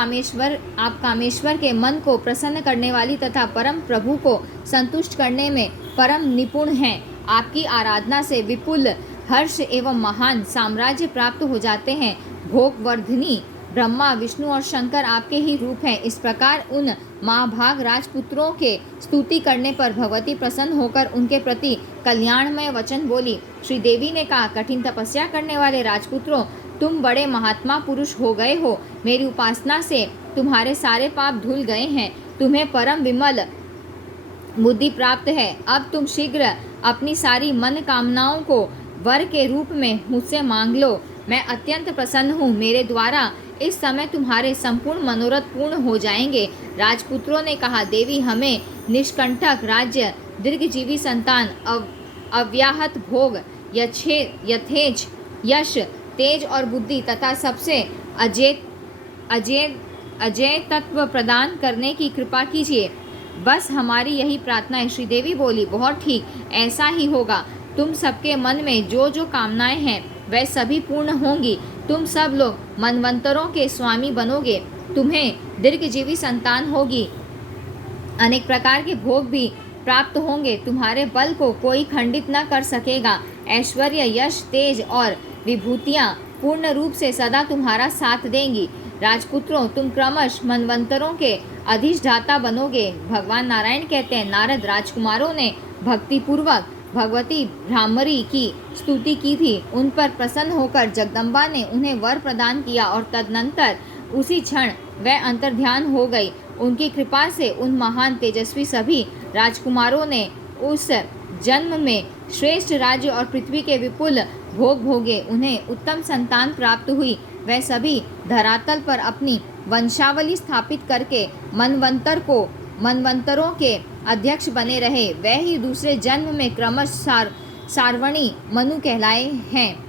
कामेश्वर के मन को प्रसन्न करने वाली तथा परम प्रभु को संतुष्ट करने में परम निपुण हैं। आपकी आराधना से विपुल हर्ष एवं महान साम्राज्य प्राप्त हो जाते हैं। भोगवर्धिनी ब्रह्मा, विष्णु और शंकर आपके ही रूप हैं। इस प्रकार उन महाभाग राजपुत्रों के स्तुति करने पर भगवती प्रसन्न होकर उनके प्रति कल्याणमय वचन बोली। श्री देवी ने कहा, कठिन तपस्या करने वाले राजपुत्रों, तुम बड़े महात्मा पुरुष हो गए हो। मेरी उपासना से तुम्हारे सारे पाप धुल गए हैं। तुम्हें परम विमल बुद्धि प्राप्त है। अब तुम शीघ्र अपनी सारी मन कामनाओं को वर के रूप में मुझसे मांग लो। मैं अत्यंत प्रसन्न हूँ। मेरे द्वारा इस समय तुम्हारे संपूर्ण मनोरथ पूर्ण हो जाएंगे। राजपुत्रों ने कहा, देवी, हमें निष्कंटक राज्य, दीर्घजीवी संतान, अव्याहत भोग, यथेच यश, तेज और बुद्धि तथा सबसे अजय तत्व प्रदान करने की कृपा कीजिए। बस हमारी यही प्रार्थना है। श्रीदेवी बोली, बहुत ठीक, ऐसा ही होगा। तुम सबके मन में जो जो कामनाएं हैं वह सभी पूर्ण होंगी। तुम सब लोग मनवंतरों के स्वामी बनोगे। तुम्हें दीर्घजीवी संतान होगी। अनेक प्रकार के भोग भी प्राप्त होंगे। तुम्हारे बल को कोई खंडित न कर सकेगा। ऐश्वर्य, यश, तेज और विभूतियाँ पूर्ण रूप से सदा तुम्हारा साथ देंगी। राजपुत्रों, तुम क्रमश मनवंतरों के अधिष्ठाता बनोगे। भगवान नारायण कहते हैं, नारद, राजकुमारों ने भक्तिपूर्वक भगवती भ्रामरी की स्तुति की थी। उन पर प्रसन्न होकर जगदम्बा ने उन्हें वर प्रदान किया और तदनंतर उसी क्षण वह अंतर्ध्यान हो गई। उनकी कृपा से उन महान तेजस्वी सभी राजकुमारों ने उस जन्म में श्रेष्ठ राज्य और पृथ्वी के विपुल भोग भोगे। उन्हें उत्तम संतान प्राप्त हुई। वह सभी धरातल पर अपनी वंशावली स्थापित करके मनवंतरों के अध्यक्ष बने रहे। वह ही दूसरे जन्म में क्रमश सार्वणी मनु कहलाए हैं।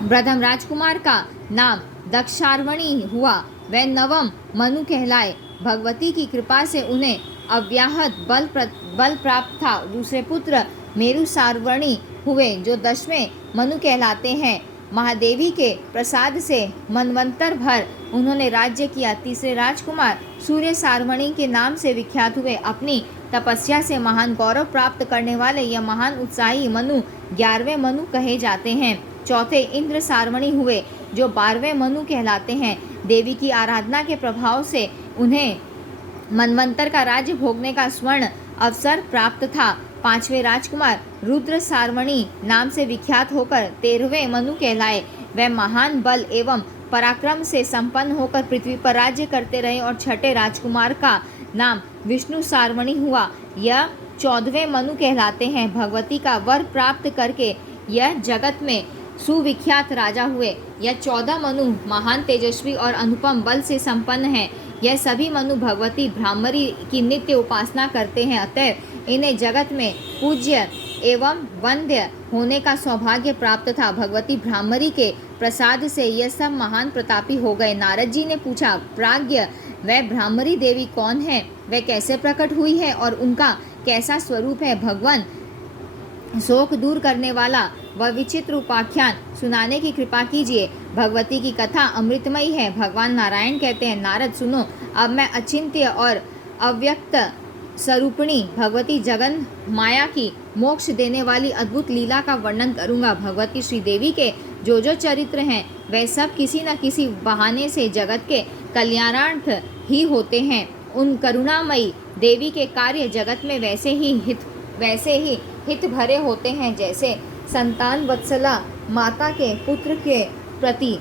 प्रथम राजकुमार का नाम दक्षार्वणी हुआ। वह नवम मनु कहलाए। भगवती की कृपा से उन्हें अव्याहत बल प्राप्त था। दूसरे पुत्र मेरु सार्वणी हुए जो 10वें मनु कहलाते हैं। महादेवी के प्रसाद से मनवंतर भर उन्होंने राज्य किया। तीसरे राजकुमार सूर्य सारमणि के नाम से विख्यात हुए। अपनी तपस्या से महान गौरव प्राप्त करने वाले यह महान उत्साही मनु 11वें मनु कहे जाते हैं। चौथे इंद्र सारमणि हुए जो 12वें मनु कहलाते हैं। देवी की आराधना के प्रभाव से उन्हें मनवंतर का राज्य भोगने का स्वर्ण अवसर प्राप्त था। 5वें राजकुमार रुद्र सारमणि नाम से विख्यात होकर 13वें मनु कहलाए। वह महान बल एवं पराक्रम से संपन्न होकर पृथ्वी पर राज्य करते रहे। और 6ठे राजकुमार का नाम विष्णु सारमणि हुआ। यह 14वें मनु कहलाते हैं। भगवती का वर प्राप्त करके यह जगत में सुविख्यात राजा हुए। यह 14 मनु महान तेजस्वी और अनुपम बल से संपन्न हैं। यह सभी मनु भगवती भ्रामरी की नित्य उपासना करते हैं। अतः इन्हें जगत में पूज्य एवं वंद्य होने का सौभाग्य प्राप्त था। भगवती भ्रामरी के प्रसाद से यह सब महान प्रतापी हो गए। नारद जी ने पूछा, प्राज्ञ वह भ्रामरी देवी कौन है? वह कैसे प्रकट हुई है और उनका कैसा स्वरूप है? भगवान शोक दूर करने वाला वह विचित्र उपाख्यान सुनाने की कृपा कीजिए। भगवती की कथा अमृतमयी है। भगवान नारायण कहते हैं, नारद सुनो, अब मैं अचिंत्य और अव्यक्त स्वरूपिणी भगवती जगन माया की मोक्ष देने वाली अद्भुत लीला का वर्णन करूंगा। भगवती श्रीदेवी के जो जो चरित्र हैं वह सब किसी न किसी बहाने से जगत के कल्याणार्थ ही होते हैं। उन करुणामयी देवी के कार्य जगत में वैसे ही हित भरे होते हैं जैसे संतान वत्सला माता के पुत्र के प्रति।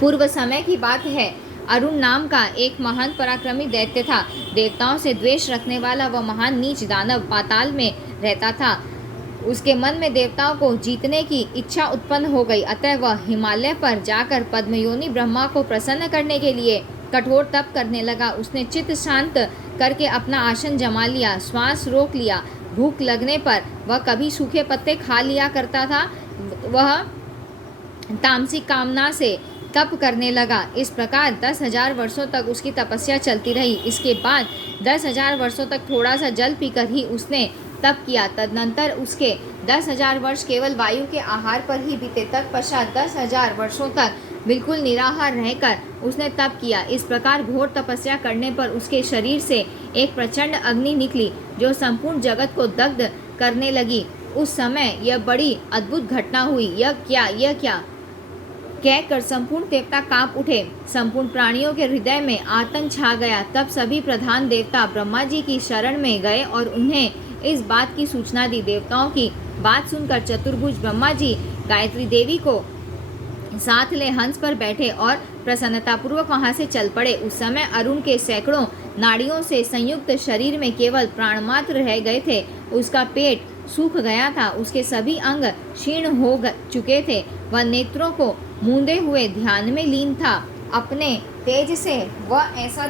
पूर्व समय की बात है, अरुण नाम का एक महान पराक्रमी दैत्य था। देवताओं से द्वेष रखने वाला वह महान नीच दानव पाताल में रहता था। उसके मन में देवताओं को जीतने की इच्छा उत्पन्न हो गई। अतः वह हिमालय पर जाकर पद्मयोनि ब्रह्मा को प्रसन्न करने के लिए कठोर तप करने लगा। उसने चित्त शांत करके अपना आसन जमा लिया, श्वास रोक लिया। भूख लगने पर वह कभी सूखे पत्ते खा लिया करता था। वह तामसिक कामना से तप करने लगा। इस प्रकार 10,000 वर्षों तक उसकी तपस्या चलती रही। इसके बाद 10,000 वर्षों तक थोड़ा सा जल पीकर ही उसने तप किया। तदनंतर उसके 10,000 वर्ष केवल वायु के आहार पर ही बीते। तत्पश्चात 10,000 वर्षों तक बिल्कुल निराहार रहकर उसने तप किया। इस प्रकार घोर तपस्या करने पर उसके शरीर से एक प्रचंड अग्नि निकली जो संपूर्ण जगत को दग्ध करने लगी। उस समय यह बड़ी अद्भुत घटना हुई। यह क्या कहकर संपूर्ण देवता कांप उठे। संपूर्ण प्राणियों के हृदय में आतंक छा गया। तब सभी प्रधान देवता ब्रह्मा जी की शरण में गए और उन्हें इस बात की सूचना दी। देवताओं की बात सुनकर चतुर्भुज ब्रह्मा जी गायत्री देवी को साथ ले हंस पर बैठे और प्रसन्नतापूर्वक वहां से चल पड़े। उस समय अरुण के सैकड़ों नाड़ियों से संयुक्त शरीर में केवल प्राणमात्र रह गए थे। उसका पेट सूख गया था। उसके सभी अंग क्षीण हो चुके थे। वह नेत्रों को मूंदे हुए ध्यान में लीन था। अपने तेज से वह ऐसा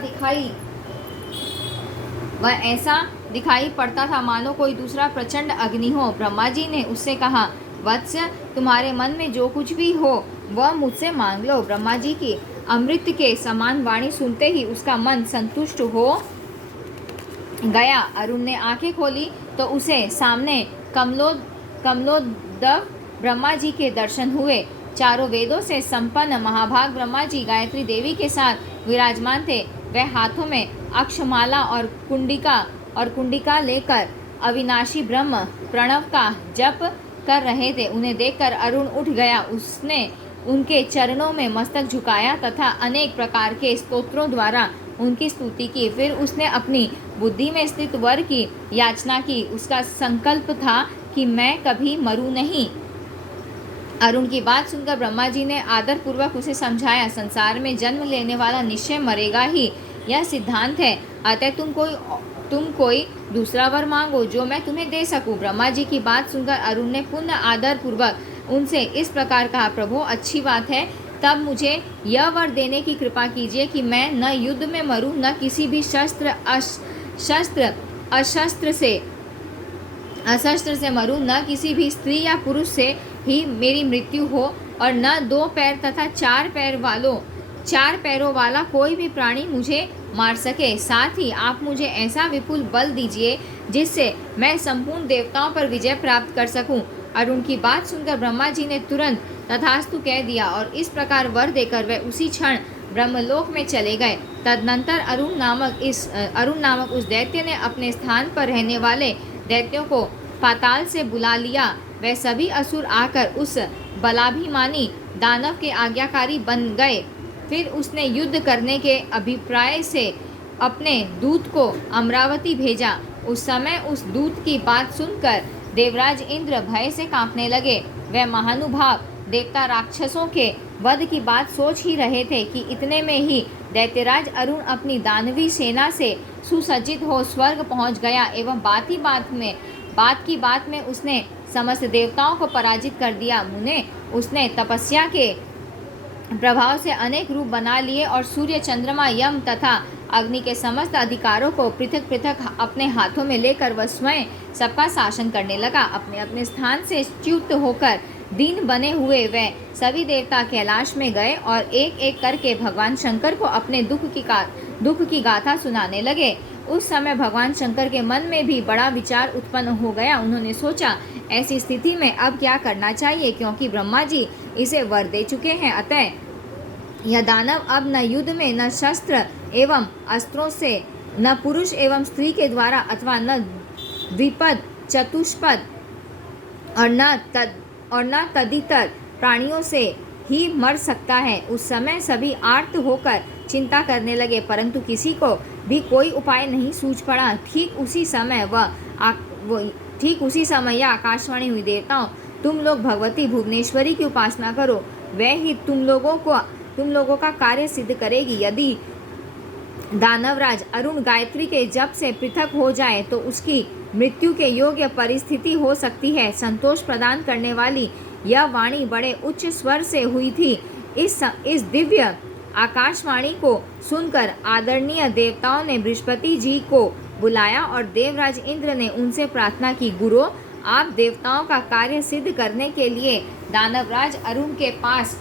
दिखाई पड़ता था मानो कोई दूसरा प्रचंड अग्नि हो। ब्रह्मा जी ने उससे कहा, वत्स, तुम्हारे मन में जो कुछ भी हो वह मुझसे मांग लो। ब्रह्मा जी की अमृत के समान वाणी सुनते ही उसका मन संतुष्ट हो गया। अरुण ने आंखें खोली तो उसे सामने कमलोदक ब्रह्मा जी के दर्शन हुए। चारों वेदों से संपन्न महाभाग ब्रह्मा जी गायत्री देवी के साथ विराजमान थे। वह हाथों में अक्षमाला और कुंडिका लेकर अविनाशी ब्रह्म प्रणव का जप कर रहे थे। उन्हें देखकर अरुण उठ गया। उसने उनके चरणों में मस्तक झुकाया तथा अनेक प्रकार के स्तोत्रों द्वारा उनकी स्तुति की। फिर उसने अपनी बुद्धि में स्थित वर की याचना की। उसका संकल्प था कि मैं कभी मरूं नहीं। अरुण की बात सुनकर ब्रह्मा जी ने आदर पूर्वक उसे समझाया, संसार में जन्म लेने वाला निश्चय मरेगा ही, यह सिद्धांत है। अतः तुम कोई दूसरा वर मांगो जो मैं तुम्हें दे सकूं। ब्रह्मा जी की बात सुनकर अरुण ने पुनः आदर पूर्वक उनसे इस प्रकार कहा, प्रभु, अच्छी बात है, तब मुझे यह वर देने की कृपा कीजिए कि मैं न युद्ध में मरूं, न किसी भी अशस्त्र से मरूं, न किसी भी स्त्री या पुरुष से ही मेरी मृत्यु हो, और न 2 पैर तथा 4 पैरों वाला कोई भी प्राणी मुझे मार सके। साथ ही आप मुझे ऐसा विपुल बल दीजिए जिससे मैं संपूर्ण देवताओं पर विजय प्राप्त कर सकूं। अरुण की बात सुनकर ब्रह्मा जी ने तुरंत तथास्तु कह दिया और इस प्रकार वर देकर वह उसी क्षण ब्रह्मलोक में चले गए। तदनंतर अरुण नामक उस दैत्य ने अपने स्थान पर रहने वाले दैत्यों को पाताल से बुला लिया। वह सभी असुर आकर उस बलाभिमानी दानव के आज्ञाकारी बन गए। फिर उसने युद्ध करने के अभिप्राय से अपने दूत को अमरावती भेजा। उस समय उस दूत की बात सुनकर देवराज इंद्र भय से कांपने लगे। वह महानुभाव देवता राक्षसों के वध की बात सोच ही रहे थे कि इतने में ही दैत्यराज अरुण अपनी दानवी सेना से सुसज्जित हो स्वर्ग पहुंच गया एवं बात की बात में उसने समस्त देवताओं को पराजित कर दिया। मुने, उसने तपस्या के प्रभाव से अनेक रूप बना लिए और सूर्य, चंद्रमा, यम तथा अग्नि के समस्त अधिकारों को पृथक पृथक अपने हाथों में लेकर वह स्वयं सबका शासन करने लगा। अपने अपने स्थान से च्युत होकर दीन बने हुए वह सभी देवता कैलाश में गए और एक एक करके भगवान शंकर को अपने दुख की गाथा सुनाने लगे। उस समय भगवान शंकर के मन में भी बड़ा विचार उत्पन्न हो गया। उन्होंने सोचा, ऐसी स्थिति में अब क्या करना चाहिए, क्योंकि ब्रह्मा जी इसे वर दे चुके हैं। अतः यह दानव अब न युद्ध में, न शस्त्र एवं अस्त्रों से, न पुरुष एवं स्त्री के द्वारा अथवा न द्विपद, चतुष्पद और न तदितर प्राणियों से ही मर सकता है। उस समय सभी आर्त होकर चिंता करने लगे, परंतु किसी को भी कोई उपाय नहीं सूझ पड़ा। ठीक उसी समय यह आकाशवाणी हुई, देवताओं, तुम लोग भगवती भुवनेश्वरी की उपासना करो, वह ही तुम लोगों का कार्य सिद्ध करेगी। यदि दानवराज अरुण गायत्री के जप से पृथक हो जाए तो उसकी मृत्यु के योग्य परिस्थिति हो सकती है। संतोष प्रदान करने वाली यह वाणी बड़े उच्च स्वर से हुई थी। इस दिव्य आकाशवाणी को सुनकर आदरणीय देवताओं ने बृहस्पति जी को बुलाया और देवराज इंद्र ने उनसे प्रार्थना की, गुरु, आप देवताओं का कार्य सिद्ध करने के लिए दानवराज अरुण के पास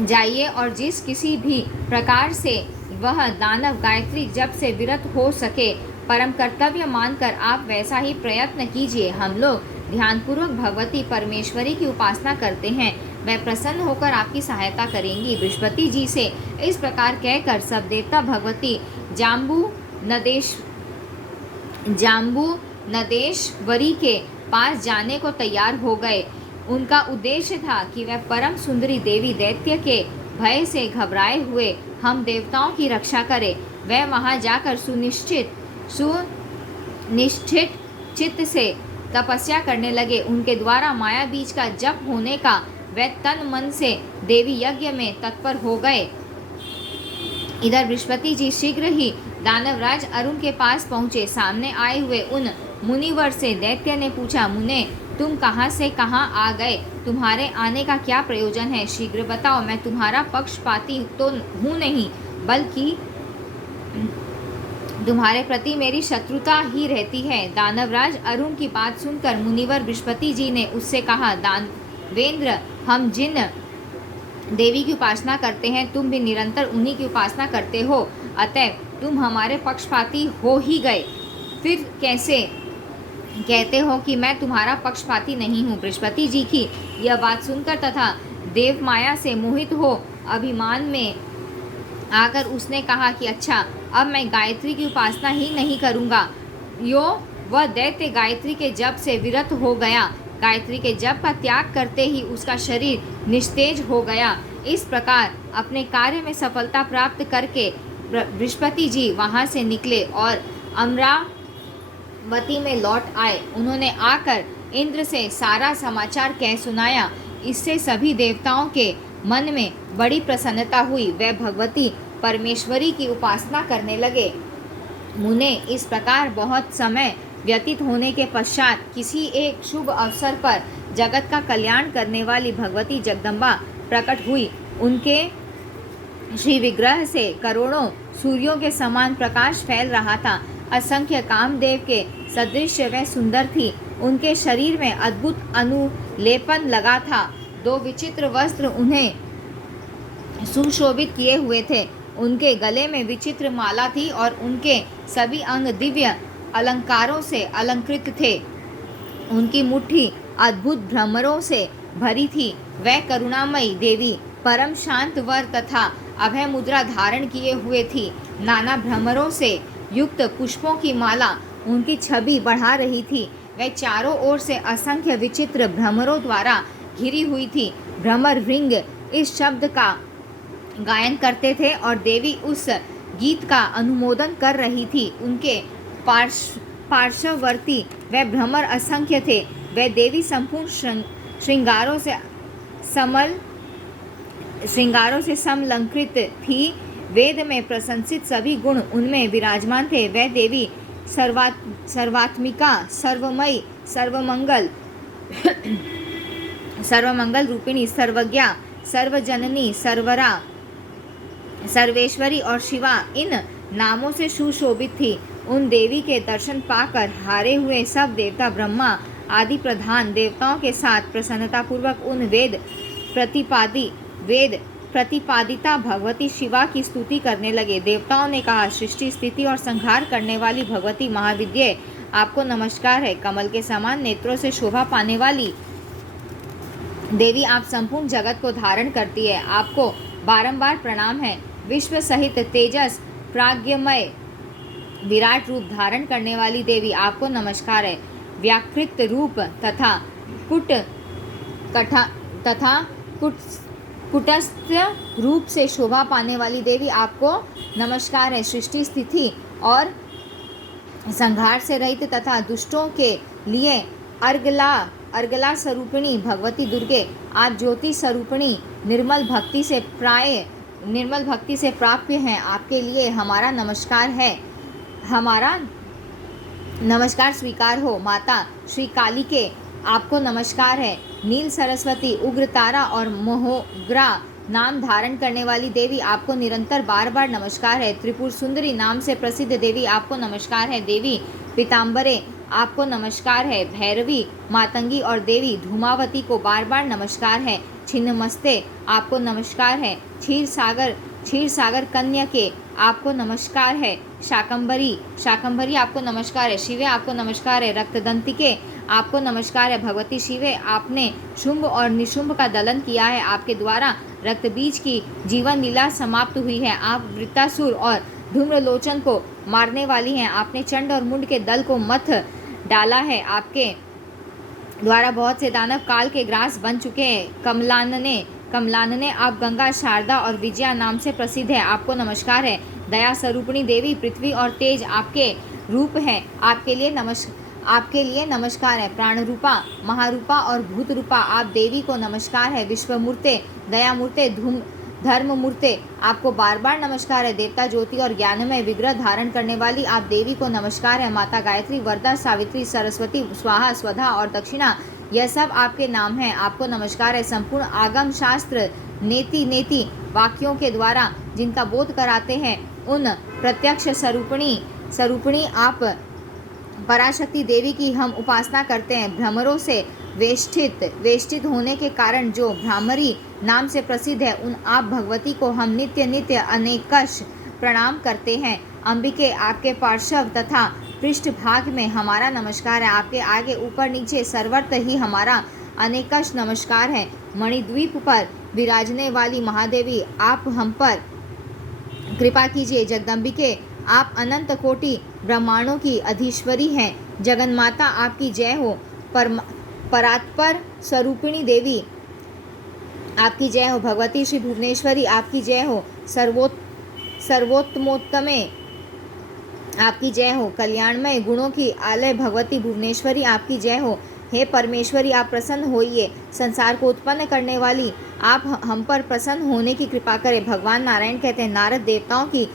जाइए और जिस किसी भी प्रकार से वह दानव गायत्री जप से विरत हो सके परम कर्तव्य मानकर आप वैसा ही प्रयत्न कीजिए। हम लोग ध्यानपूर्वक भगवती परमेश्वरी की उपासना करते हैं, वह प्रसन्न होकर आपकी सहायता करेंगी। बृहस्पति जी से इस प्रकार कहकर सब देवता भगवती जाम्बू नदेश्वरी के पास जाने को तैयार हो गए। उनका उद्देश्य था कि वह परम सुंदरी देवी दैत्य के भय से घबराए हुए हम देवताओं की रक्षा करे। वह वहां जाकर सुनिश्चित चित्त से तपस्या करने लगे। उनके द्वारा माया बीज का जप होने का वह तन मन से देवी यज्ञ में तत्पर हो गए। इधर बृहस्पति जी शीघ्र ही दानवराज अरुण के पास पहुंचे। सामने आए हुए उन मुनिवर से दैत्य ने पूछा, मुने, तुम कहाँ से कहाँ आ गए? तुम्हारे आने का क्या प्रयोजन है? शीघ्र बताओ, मैं तुम्हारा पक्षपाती तो हूँ नहीं, बल्कि तुम्हारे प्रति मेरी शत्रुता ही रहती है। दानवराज अरुण की बात सुनकर मुनिवर बृहस्पति जी ने उससे कहा, दानवेंद्र, हम जिन देवी की उपासना करते हैं तुम भी निरंतर उन्हीं की उपासना करते हो, अतः तुम हमारे पक्षपाती हो ही गए। फिर कैसे कहते हो कि मैं तुम्हारा पक्षपाती नहीं हूँ? बृहस्पति जी की यह बात सुनकर तथा देव माया से मोहित हो अभिमान में आकर उसने कहा कि अच्छा, अब मैं गायत्री की उपासना ही नहीं करूँगा। वह दैत्य गायत्री के जप से विरत हो गया। गायत्री के जप का त्याग करते ही उसका शरीर निस्तेज हो गया। इस प्रकार अपने कार्य में सफलता प्राप्त करके बृहस्पति जी वहाँ से निकले और अमरावती में लौट आए। उन्होंने आकर इंद्र से सारा समाचार कह सुनाया। इससे सभी देवताओं के मन में बड़ी प्रसन्नता हुई। वह भगवती परमेश्वरी की उपासना करने लगे। मुने, इस प्रकार बहुत समय व्यतीत होने के पश्चात किसी एक शुभ अवसर पर जगत का कल्याण करने वाली भगवती जगदम्बा प्रकट हुई। उनके श्री विग्रह से करोड़ों सूर्यों के समान प्रकाश फैल रहा था। असंख्य कामदेव के सदृश वह सुंदर थी। उनके शरीर में अद्भुत अनुलेपन लगा था। दो विचित्र वस्त्र उन्हें सुशोभित किए हुए थे। उनके गले में विचित्र माला थी और उनके सभी अंग दिव्य अलंकारों से अलंकृत थे। उनकी मुट्ठी अद्भुत भ्रमरों से भरी थी। वह करुणामयी देवी परम शांत वर तथा अभय मुद्रा धारण किए हुए थी। नाना भ्रमरों से युक्त पुष्पों की माला उनकी छवि बढ़ा रही थी। वह चारों ओर से असंख्य विचित्र भ्रमरों द्वारा घिरी हुई थी। भ्रमर भृंग इस शब्द का गायन करते थे और देवी उस गीत का अनुमोदन कर रही थी। उनके पार्श्ववर्ती वह भ्रमर असंख्य थे। वह देवी संपूर्ण श्रृंगारों से समलंकृत थी। वेद में प्रशंसित सभी गुण उनमें विराजमान थे। वह देवी सर्वात्मिका, सर्वमयी, सर्वमंगल रूपिणी, सर्वज्ञा, सर्वजननी, सर्वरा, सर्वेश्वरी और शिवा इन नामों से सुशोभित थी। उन देवी के दर्शन पाकर हारे हुए सब देवता ब्रह्मा आदि प्रधान देवताओं के साथ प्रसन्नतापूर्वक उन वेद प्रतिपादिता भगवती शिवा की स्तुति करने लगे। देवताओं ने कहा, सृष्टि स्थिति और संहार करने वाली भगवती महाविद्ये, आपको नमस्कार है। कमल के समान नेत्रों से शोभा पाने वाली देवी, आप संपूर्ण जगत को धारण करती है। आपको बारंबार प्रणाम है। विश्व सहित तेजस प्राज्ञमय विराट रूप धारण करने वाली देवी, आपको नमस्कार है। व्याकृत रूप तथा कुटस्थ रूप से शोभा पाने वाली देवी, आपको नमस्कार है। सृष्टि स्थिति और संहार से रहित तथा दुष्टों के लिए अर्गला स्वरूपिणी भगवती दुर्गे, आप ज्योति स्वरूपिणी निर्मल भक्ति से प्राप्य हैं। आपके लिए हमारा नमस्कार है। हमारा नमस्कार स्वीकार हो। माता श्री काली के आपको नमस्कार है। नील सरस्वती, उग्र तारा और मोहग्रा नाम धारण करने वाली देवी, आपको निरंतर बार बार नमस्कार है। त्रिपुर सुंदरी नाम से प्रसिद्ध देवी, आपको नमस्कार है। देवी पीताम्बरे, आपको नमस्कार है। भैरवी, मातंगी और देवी धूमावती को बार बार नमस्कार है। छिन्नमस्ते, आपको नमस्कार है। क्षीर सागर कन्या के आपको नमस्कार है। शाकंभरी आपको नमस्कार है। शिवे, आपको नमस्कार है। रक्तदंतिके, आपको नमस्कार है। भगवती शिवे, आपने शुंभ और निशुंभ का दलन किया है। आपके द्वारा रक्तबीज की जीवन लीला समाप्त हुई है। आप वृत्तासुर और धूम्रलोचन को मारने वाली हैं। आपने चंड और मुंड के दल को मथ डाला है। आपके द्वारा बहुत से दानव काल के ग्रास बन चुके हैं। कमलानने, आप गंगा, शारदा और विजया नाम से प्रसिद्ध है। आपको नमस्कार है। दया स्वरूपिणी देवी, पृथ्वी और तेज आपके रूप हैं। आपके लिए नमस्कार है। प्राण रूपा, महारूपा और भूत रूपा, आप देवी को नमस्कार है। विश्वमूर्ते, दयामूर्ते, धर्ममूर्ते, आपको बार बार नमस्कार है। देवता ज्योति और ज्ञानमय विग्रह धारण करने वाली आप देवी को नमस्कार है। माता गायत्री, वरदा, सावित्री, सरस्वती, स्वाहा, स्वधा और दक्षिणा, यह सब आपके नाम हैं। आपको नमस्कार है। संपूर्ण आगम शास्त्र नेति वाक्यों के द्वारा जिनका बोध कराते हैं, उन प्रत्यक्ष स्वरूपिणी आप पराशक्ति देवी की हम उपासना करते हैं। भ्रमरों से वेष्टित होने के कारण जो भ्रामरी नाम से प्रसिद्ध है, उन आप भगवती को हम नित्य अनेकश प्रणाम करते हैं। अंबिके, आपके पार्श्व तथा पृष्ठभाग में हमारा नमस्कार है। आपके आगे, ऊपर, नीचे सर्वत्र ही हमारा अनेकश नमस्कार है। मणिद्वीप पर विराजने वाली महादेवी, आप हम पर कृपा कीजिए। जगदम्बिके, आप अनंत कोटि ब्रह्मांडों की अधीश्वरी हैं। जगन्माता, आपकी जय हो। परात्पर स्वरूपिणी देवी, आपकी जय हो। भगवती श्री भुवनेश्वरी, आपकी जय हो। सर्वोत्तमोत्तमे, आपकी जय हो। कल्याणमय गुणों की आलय भगवती भुवनेश्वरी, आपकी जय हो। हे परमेश्वरी, आप प्रसन्न होइए। संसार को उत्पन्न करने वाली, आप हम पर प्रसन्न होने की कृपा करें। भगवान नारायण कहते हैं, नारद देवताओं की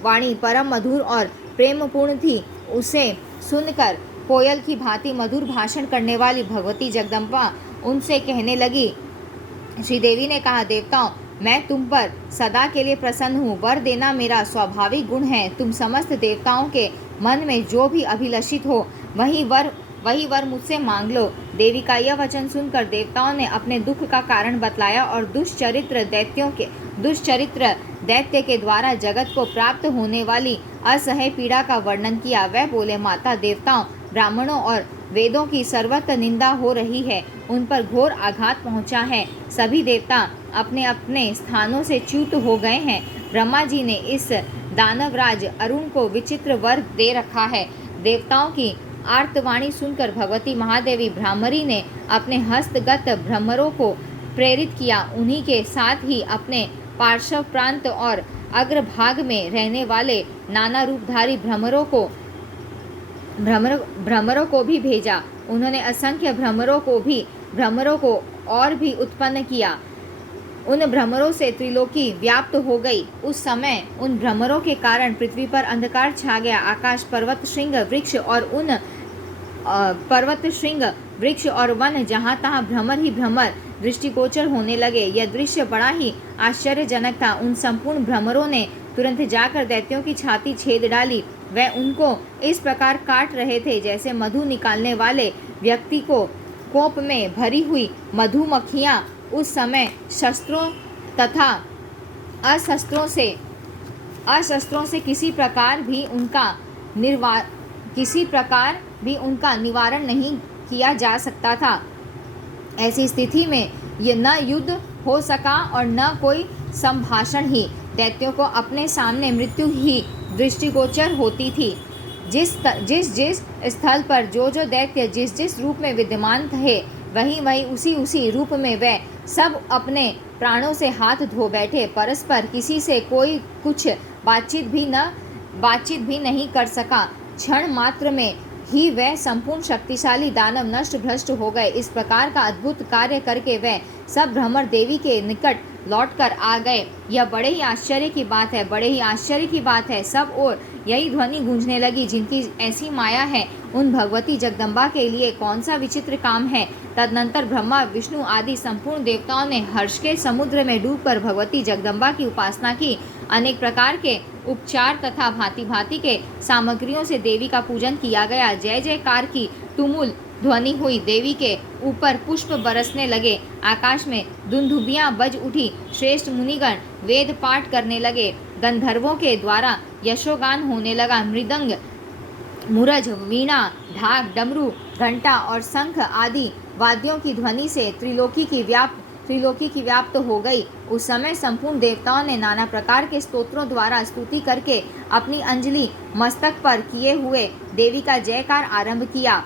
वाणी परम मधुर और प्रेमपूर्ण थी। उसे सुनकर कोयल की भांति मधुर भाषण करने वाली भगवती जगदम्बा उनसे कहने लगी। श्रीदेवी ने कहा, देवताओं, मैं तुम पर सदा के लिए प्रसन्न हूँ। वर देना मेरा स्वाभाविक गुण है। तुम समस्त देवताओं के मन में जो भी अभिलषित हो, वही वर मुझसे मांग लो। देवी का यह वचन सुनकर देवताओं ने अपने दुख का कारण बतलाया और दुष्चरित्र दैत्य के द्वारा जगत को प्राप्त होने वाली असह्य पीड़ा का वर्णन किया। वह बोले, माता, देवताओं, ब्राह्मणों और वेदों की सर्वत्र निंदा हो रही है, उन पर घोर आघात पहुंचा है। सभी देवता अपने अपने स्थानों से च्युत हो गए हैं। ब्रह्मा जी ने इस दानवराज अरुण को विचित्र वर दे रखा है। देवताओं की आर्तवाणी सुनकर भगवती महादेवी भ्रामरी ने अपने हस्तगत भ्रमरों को प्रेरित किया। उन्हीं के साथ ही अपने पार्श्व प्रांत और अग्रभाग में रहने वाले नाना रूपधारी भ्रमरों को भी भेजा। उन्होंने असंख्य भ्रमरों को और भी उत्पन्न किया। उन भ्रमरों से त्रिलोकी व्याप्त हो गई। उस समय उन भ्रमरों के कारण पृथ्वी पर अंधकार छा गया। आकाश, पर्वत, श्रृंग, वृक्ष और वन जहाँ तहाँ भ्रमर ही भ्रमर दृष्टिगोचर होने लगे। यह दृश्य बड़ा ही आश्चर्यजनक था। उन संपूर्ण भ्रमरों ने तुरंत जाकर दैत्यों की छाती छेद डाली। वह उनको इस प्रकार काट रहे थे जैसे मधु निकालने वाले व्यक्ति को कोप में भरी हुई मधुमक्खियाँ उस समय शस्त्रों तथा अशस्त्रों से किसी प्रकार भी उनका निवारण नहीं किया जा सकता था। ऐसी स्थिति में ये न युद्ध हो सका और न कोई संभाषण ही। दैत्यों को अपने सामने मृत्यु ही दृष्टिगोचर होती थी। जिस स्थल पर जो दैत्य जिस रूप में विद्यमान थे, वहीं उसी रूप में वह सब अपने प्राणों से हाथ धो बैठे। परस्पर किसी से कोई कुछ बातचीत भी नहीं कर सका। क्षण मात्र में ही वह संपूर्ण शक्तिशाली दानव नष्ट भ्रष्ट हो गए। इस प्रकार का अद्भुत कार्य करके वह सब भ्रमर देवी के निकट लौटकर आ गए। यह बड़े ही आश्चर्य की बात है। सब ओर यही ध्वनि गूंजने लगी, जिनकी ऐसी माया है, उन भगवती जगदम्बा के लिए कौन सा विचित्र काम है। तदनंतर ब्रह्मा, विष्णु आदि संपूर्ण देवताओं ने हर्ष के समुद्र में डूबकर भगवती जगदम्बा की उपासना की। अनेक प्रकार के उपचार तथा भांति भांति के सामग्रियों से देवी का पूजन किया गया। जय जयकार की तुमुल ध्वनि हुई। देवी के ऊपर पुष्प बरसने लगे। आकाश में दुंदुभियां बज उठी। श्रेष्ठ मुनिगण वेद पाठ करने लगे। गंधर्वों के द्वारा यशोगान होने लगा। मृदंग, मुरज, वीणा, ढाक, डमरू, घंटा और शंख आदि वाद्यों की ध्वनि से त्रिलोकी की व्याप्त हो गई। उस समय संपूर्ण देवताओं ने नाना प्रकार के स्तोत्रों द्वारा स्तुति करके अपनी अंजलि मस्तक पर किए हुए देवी का जयकार आरंभ किया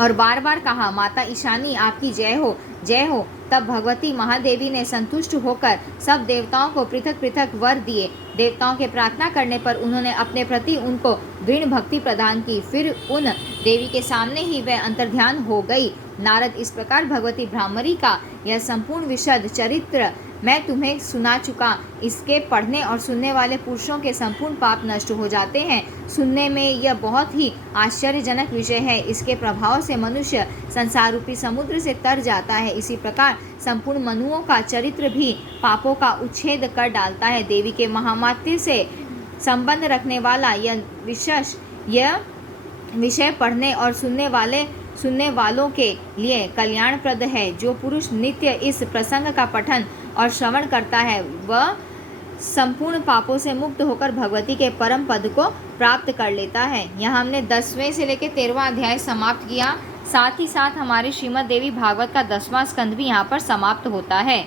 और बार बार कहा, माता ईशानी, आपकी जय हो, जय हो। तब भगवती महादेवी ने संतुष्ट होकर सब देवताओं को पृथक पृथक वर दिए। देवताओं के प्रार्थना करने पर उन्होंने अपने प्रति उनको दृढ़ भक्ति प्रदान की। फिर उन देवी के सामने ही वह अंतर्ध्यान हो गई। नारद, इस प्रकार भगवती भ्रामरी का यह संपूर्ण विशद चरित्र मैं तुम्हें सुना चुका। इसके पढ़ने और सुनने वाले पुरुषों के संपूर्ण पाप नष्ट हो जाते हैं। सुनने में यह बहुत ही आश्चर्यजनक विषय है। इसके प्रभाव से मनुष्य संसार रूपी समुद्र से तर जाता है। इसी प्रकार संपूर्ण मनुओं का चरित्र भी पापों का उच्छेद कर डालता है। देवी के महामात्य से संबंध रखने वाला यह विषय पढ़ने और सुनने वालों के लिए कल्याणप्रद है। जो पुरुष नित्य इस प्रसंग का पठन और श्रवण करता है, वह संपूर्ण पापों से मुक्त होकर भगवती के परम पद को प्राप्त कर लेता है। यहाँ हमने 10वें से लेकर 13वां अध्याय समाप्त किया। साथ ही साथ हमारे श्रीमद् देवी भागवत का 10वां स्कंद भी यहाँ पर समाप्त होता है।